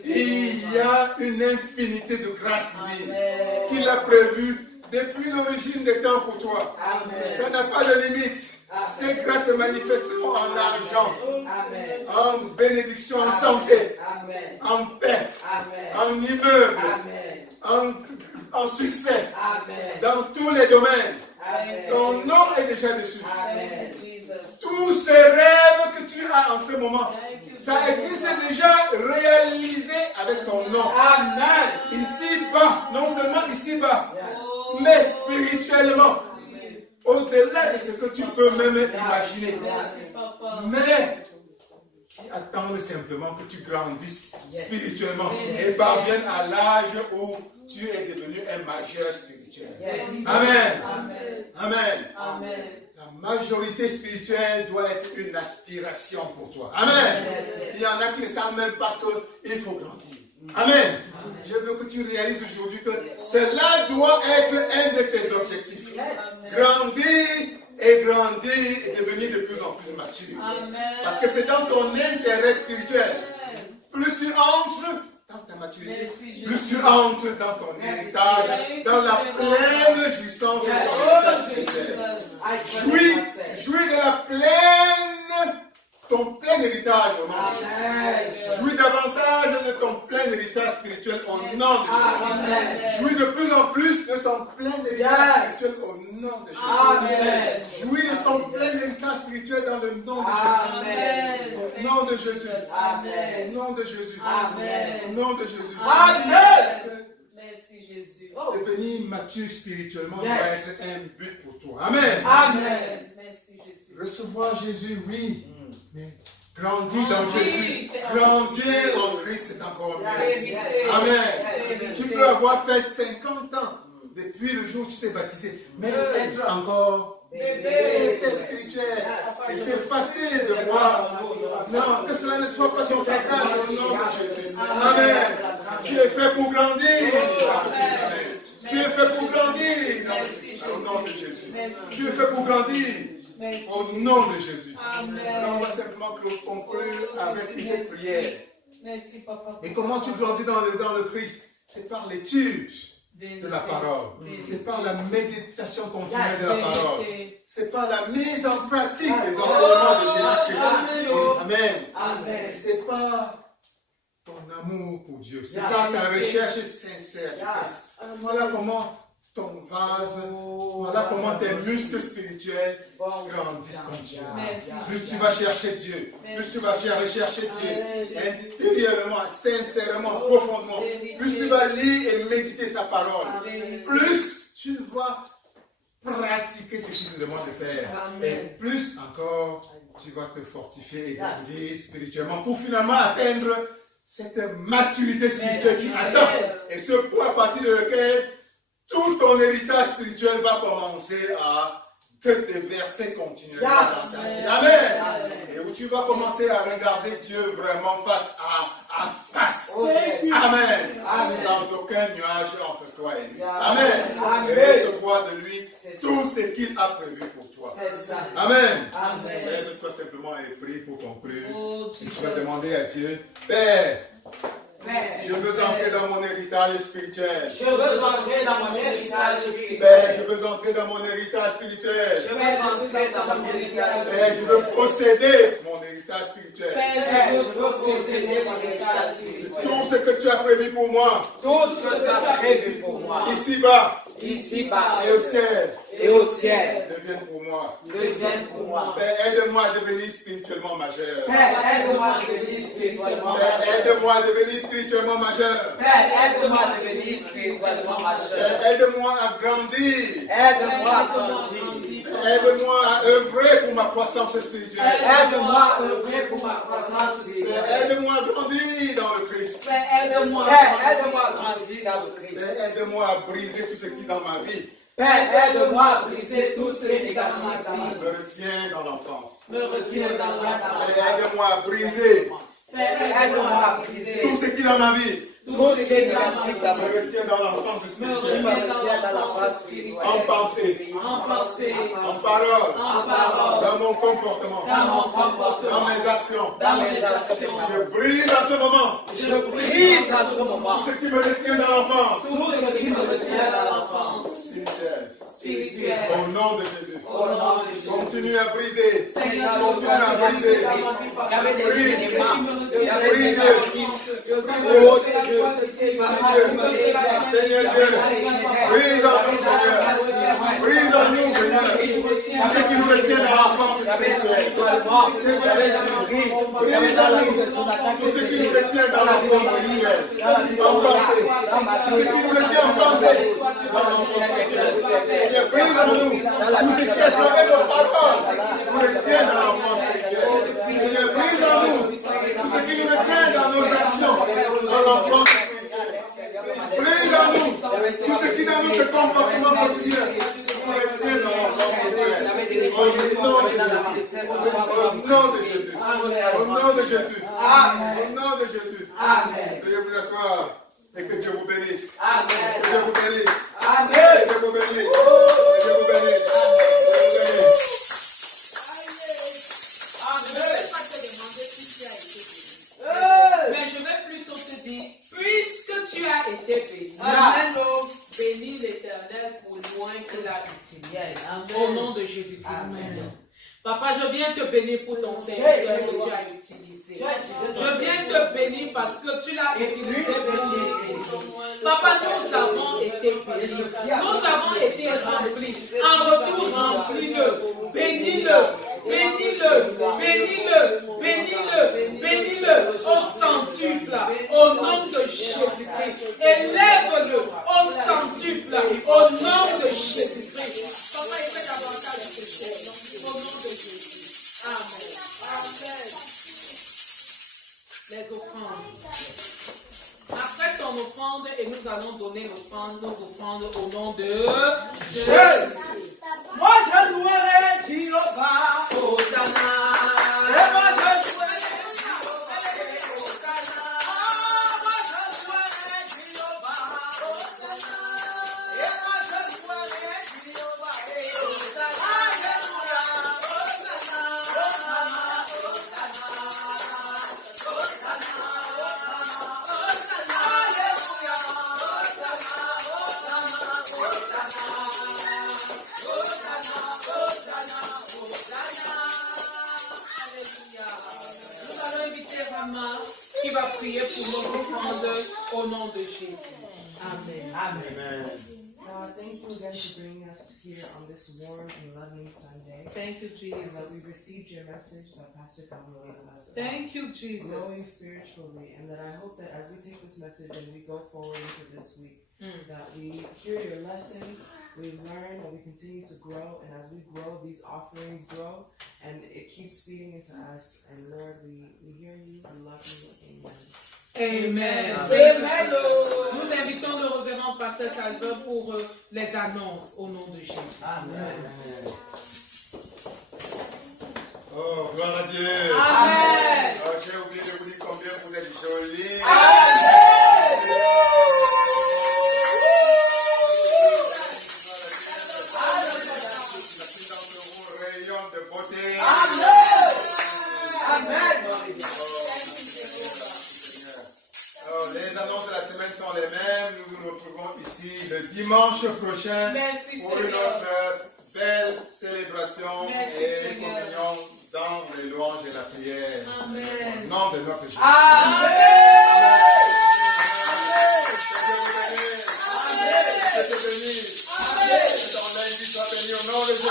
il y a une infinité de grâces divines qu'il a prévues depuis l'origine des temps pour toi. Amen. Ça n'a pas de limite. Ces grâces se manifesteront en argent, Amen. en bénédiction, en santé, Amen. en paix, Amen. en immeuble, Amen. en succès, Amen. dans tous les domaines. Amen. Ton nom est déjà dessus. Amen. Tous ces rêves que tu as en ce moment, ça existe déjà réalisé avec ton nom. Amen. Ici-bas, non seulement ici-bas, mais spirituellement, au-delà de ce que tu peux même imaginer. Mais qui attendent simplement que tu grandisses spirituellement et parviennes à l'âge où tu es devenu un majeur spirituel. Amen. Amen. Amen. La majorité spirituelle doit être une aspiration pour toi. Amen. Il y en a qui ne savent même pas qu'il faut grandir. Amen. Dieu veut que tu réalises aujourd'hui que cela doit être un de tes objectifs. Grandir et grandir et devenir de plus en plus mature. Parce que c'est dans ton intérêt spirituel. Plus tu entres dans ta maturité, plus tu entres dans ton héritage, dans la pleine jouissance de ton héritage spirituel. Jouis de la pleine, ton plein héritage au nom de Jésus. Jouis davantage de ton plein héritage spirituel au nom de Jésus. Jouis de plus en plus de ton plein héritage spirituel au nom de Jésus. Amen. Jouis de ton plein héritage spirituel dans le nom de Jésus. Amen. Au nom de Jésus. Amen. Au nom de Jésus. Amen. Au nom de Jésus. Amen. Merci Jésus. Oh. Devenir mature spirituellement doit Yes. être un but pour toi. Amen. Amen. Merci Jésus. Recevoir Jésus, oui. Mais grandir dans Jésus. Grandir en Christ, c'est encore mieux. Amen. Tu peux avoir fait 50 ans depuis le jour où tu t'es baptisé, mais être encore bébé spirituel. Et c'est facile de voir. Non, que cela ne soit pas ton fracas au nom de Jésus. Amen. Tu es fait pour grandir. Amen. Tu es fait pour grandir. Au nom de Jésus. Tu es fait pour grandir. Au nom de Jésus. Alors, on va simplement conclure avec cette prière. Merci, papa. Et comment tu grandis dans le Christ? C'est par l'étude de la parole. C'est par la méditation continuelle de la parole. C'est par la mise en pratique des enseignements de Jésus-Christ. Amen. C'est pas ton amour pour Dieu. C'est pas ta recherche sincère. Voilà comment ton vase, voilà comment tes muscles spirituels grandissent comme Dieu. Plus tu vas chercher Dieu, plus tu vas rechercher Dieu intérieurement, sincèrement, profondément, plus tu vas lire et méditer sa parole, plus tu vas pratiquer ce qu'il te demande de faire. Et plus encore, tu vas te fortifier et grandir spirituellement pour finalement atteindre cette maturité spirituelle qui attend. Et ce point à partir de lequel tout ton héritage spirituel va commencer à te déverser continuellement dans ta vie. Amen. Et où tu vas commencer à regarder Dieu vraiment face à face. Amen. Sans aucun nuage entre toi et lui. Amen. Et recevoir de lui tout ce qu'il a prévu pour toi. Amen. Lève-toi simplement et prie pour conclure. Et tu vas demander à Dieu, Père, je veux entrer dans mon héritage spirituel. Je veux entrer dans mon héritage spirituel. Père, je veux entrer dans mon héritage spirituel. Je veux entrer dans mon héritage spirituel. Père, je veux posséder mon héritage spirituel. Père, je veux posséder mon héritage spirituel. Tout ce que tu as prévu pour moi. Tout ce que tu as prévu pour moi. Ici-bas. Ici-bas. Et au ciel. Et au ciel. Devienne pour moi. Devienne pour moi. Père, aide-moi à devenir spirituellement majeur. Père, aide-moi à devenir spirituellement Père, majeur. aide-moi à devenir spirituellement majeur. Père, aide-moi à devenir spirituellement majeur. Père, aide-moi à grandir. Aide-moi à grandir. Aide-moi à œuvrer pour ma croissance spirituelle. Aide-moi à œuvrer pour ma croissance spirituelle. Père, aide-moi à grandir dans le Christ. Père, aide-moi à grandir dans le Christ. Père, aide-moi à briser tout ce qui dans ma vie Père, aide-moi à briser tout ce qui est négatif dans ma vie. me retient dans l'enfance. Me retire dans la Père, aide-moi à briser Père, aide-moi à briser tout ce qui dans ma vie tout ce qui est négatif dans ma me vie. retient dans l'enfance Me spirituelle. retire dans la face spirituelle. En pensée, En pensée, en parole, en parole, dans mon comportement, dans mon comportement, dans mes actions. dans mes actions. Je brise en ce moment Je brise à ce moment tout ce qui me retient dans l'enfance tout ce qui me retient dans l'enfance spirituelle. spirituelle. Au nom de Jésus. Au nom de Jésus. Continue à briser. Seigneur, Continue à briser. il y avait des éléments, il y avait des Brise. motifs. Brise. Oh Dieu, Seigneur Dieu, brise en nous, Seigneur. Brise en nous, Seigneur. Tout ce qui nous retient dans l'enfance spirituelle. Tout ce qui nous retient dans l'enfance spirituelle. En pensée. Tout ce qui nous retient en pensée dans l'enfance spirituelle. Seigneur, brise en nous. Tout ce qui est à travers nos paroles nous retient dans l'enfance spirituelle. Seigneur, brise en nous. Tout ce qui nous retient dans nos actions dans l'enfance spirituelle. Brise en nous. Tout ce qui dans notre comportement quotidien nous retient dans l'enfance spirituelle. Au nom de Jésus. Au nom de Jésus. Au nom de Jésus. Veuillez vous asseoir et que Dieu vous bénisse. Que Dieu vous bénisse. Que Dieu vous bénisse. Que Dieu vous bénisse. Mais je vais plutôt te dire, puisque tu as été béni, bénis l'Éternel pour loin qu'il a utilisé. Au nom de Jésus-Christ. Papa, je viens te bénir pour ton serviteur que tu as utilisé. Je viens te bénir parce que tu l'as utilisé pour Jésus. Papa, nous avons été bénis. Nous avons été remplis. En retour, remplis-le. Bénis-le. Bénis-le. Bénis-le. Bénis-le. Bénis-le. Au centuple. Au nom de Jésus-Christ. Élève-le. Au centuple. Au nom de Jésus-Christ. Papa, il fait davantage de choses. Au nom de Jésus. Amen. Amen. Les offrandes. Après ton offrande, et nous allons donner nos offrandes au nom de Jésus. Moi je louerai Jéhovah. Hosanna. Et moi je louerai qui va prier pour nos offrandes au nom de Jésus. Amen. Amen. God, thank you again for bringing us here on this warm and loving Sunday. Thank you, And that we Jesus. received your message that Pastor Kamala gave us. Thank you, Growing Jesus. spiritually, and that I hope that as we take this message and we go forward into this week, Mm. that we hear your lessons, we learn, and we continue to grow. And as we grow, these offerings grow, and it keeps feeding into us. And Lord, we hear you, we love you. Amen. Amen. Amen. Nous invitons le révérend Pasteur Calvin pour les annonces au nom de Jésus. Amen. Oh, gloire à Dieu. Amen. Oh, j'ai oublié de vous dire combien vous êtes jolis. Rayon de beauté. Oh, les annonces de la semaine sont les mêmes. Nous nous retrouvons ici le dimanche prochain Merci, pour une Seigneur. autre belle célébration Merci, et Seigneur. communion dans les louanges et la prière. Amen. Au nom de notre Jésus. Ton lundi soit béni au nom de Jésus.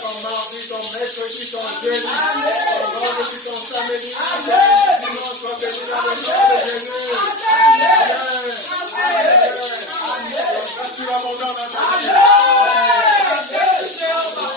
Ton mardi, ton mercredi, ton jeudi, ton vendredi, ton samedi, dimanche soit béni dans le nom de Jésus. Amen. Grâce abondante dans ta vie.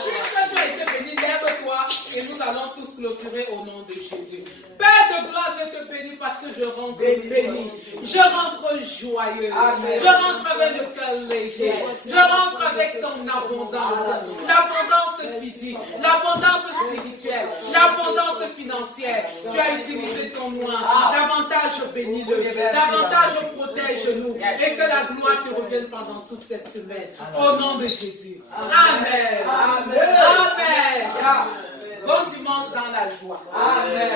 Puisque tu as été béni, lève-toi et nous allons tous clôturer au nom de Jésus. Père de gloire, je te bénis parce que je rentre béni. Je rentre joyeux. Amen. Je rentre avec le cœur léger. Je rentre avec ton abondance. L'abondance physique, l'abondance spirituelle, l'abondance financière. Tu as utilisé ton nom. Davantage bénis-le. Davantage protège-nous. Et que la gloire te revienne pendant toute cette semaine. Au nom de Jésus. Amen. Amen. Amen. Bon dimanche dans la joie. Amen.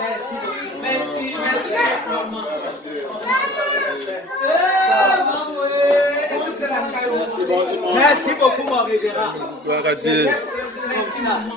Merci. Merci. Merci. Merci, bon dimanche. Merci beaucoup, mon révérend. Gloire à Dieu. Merci, maman.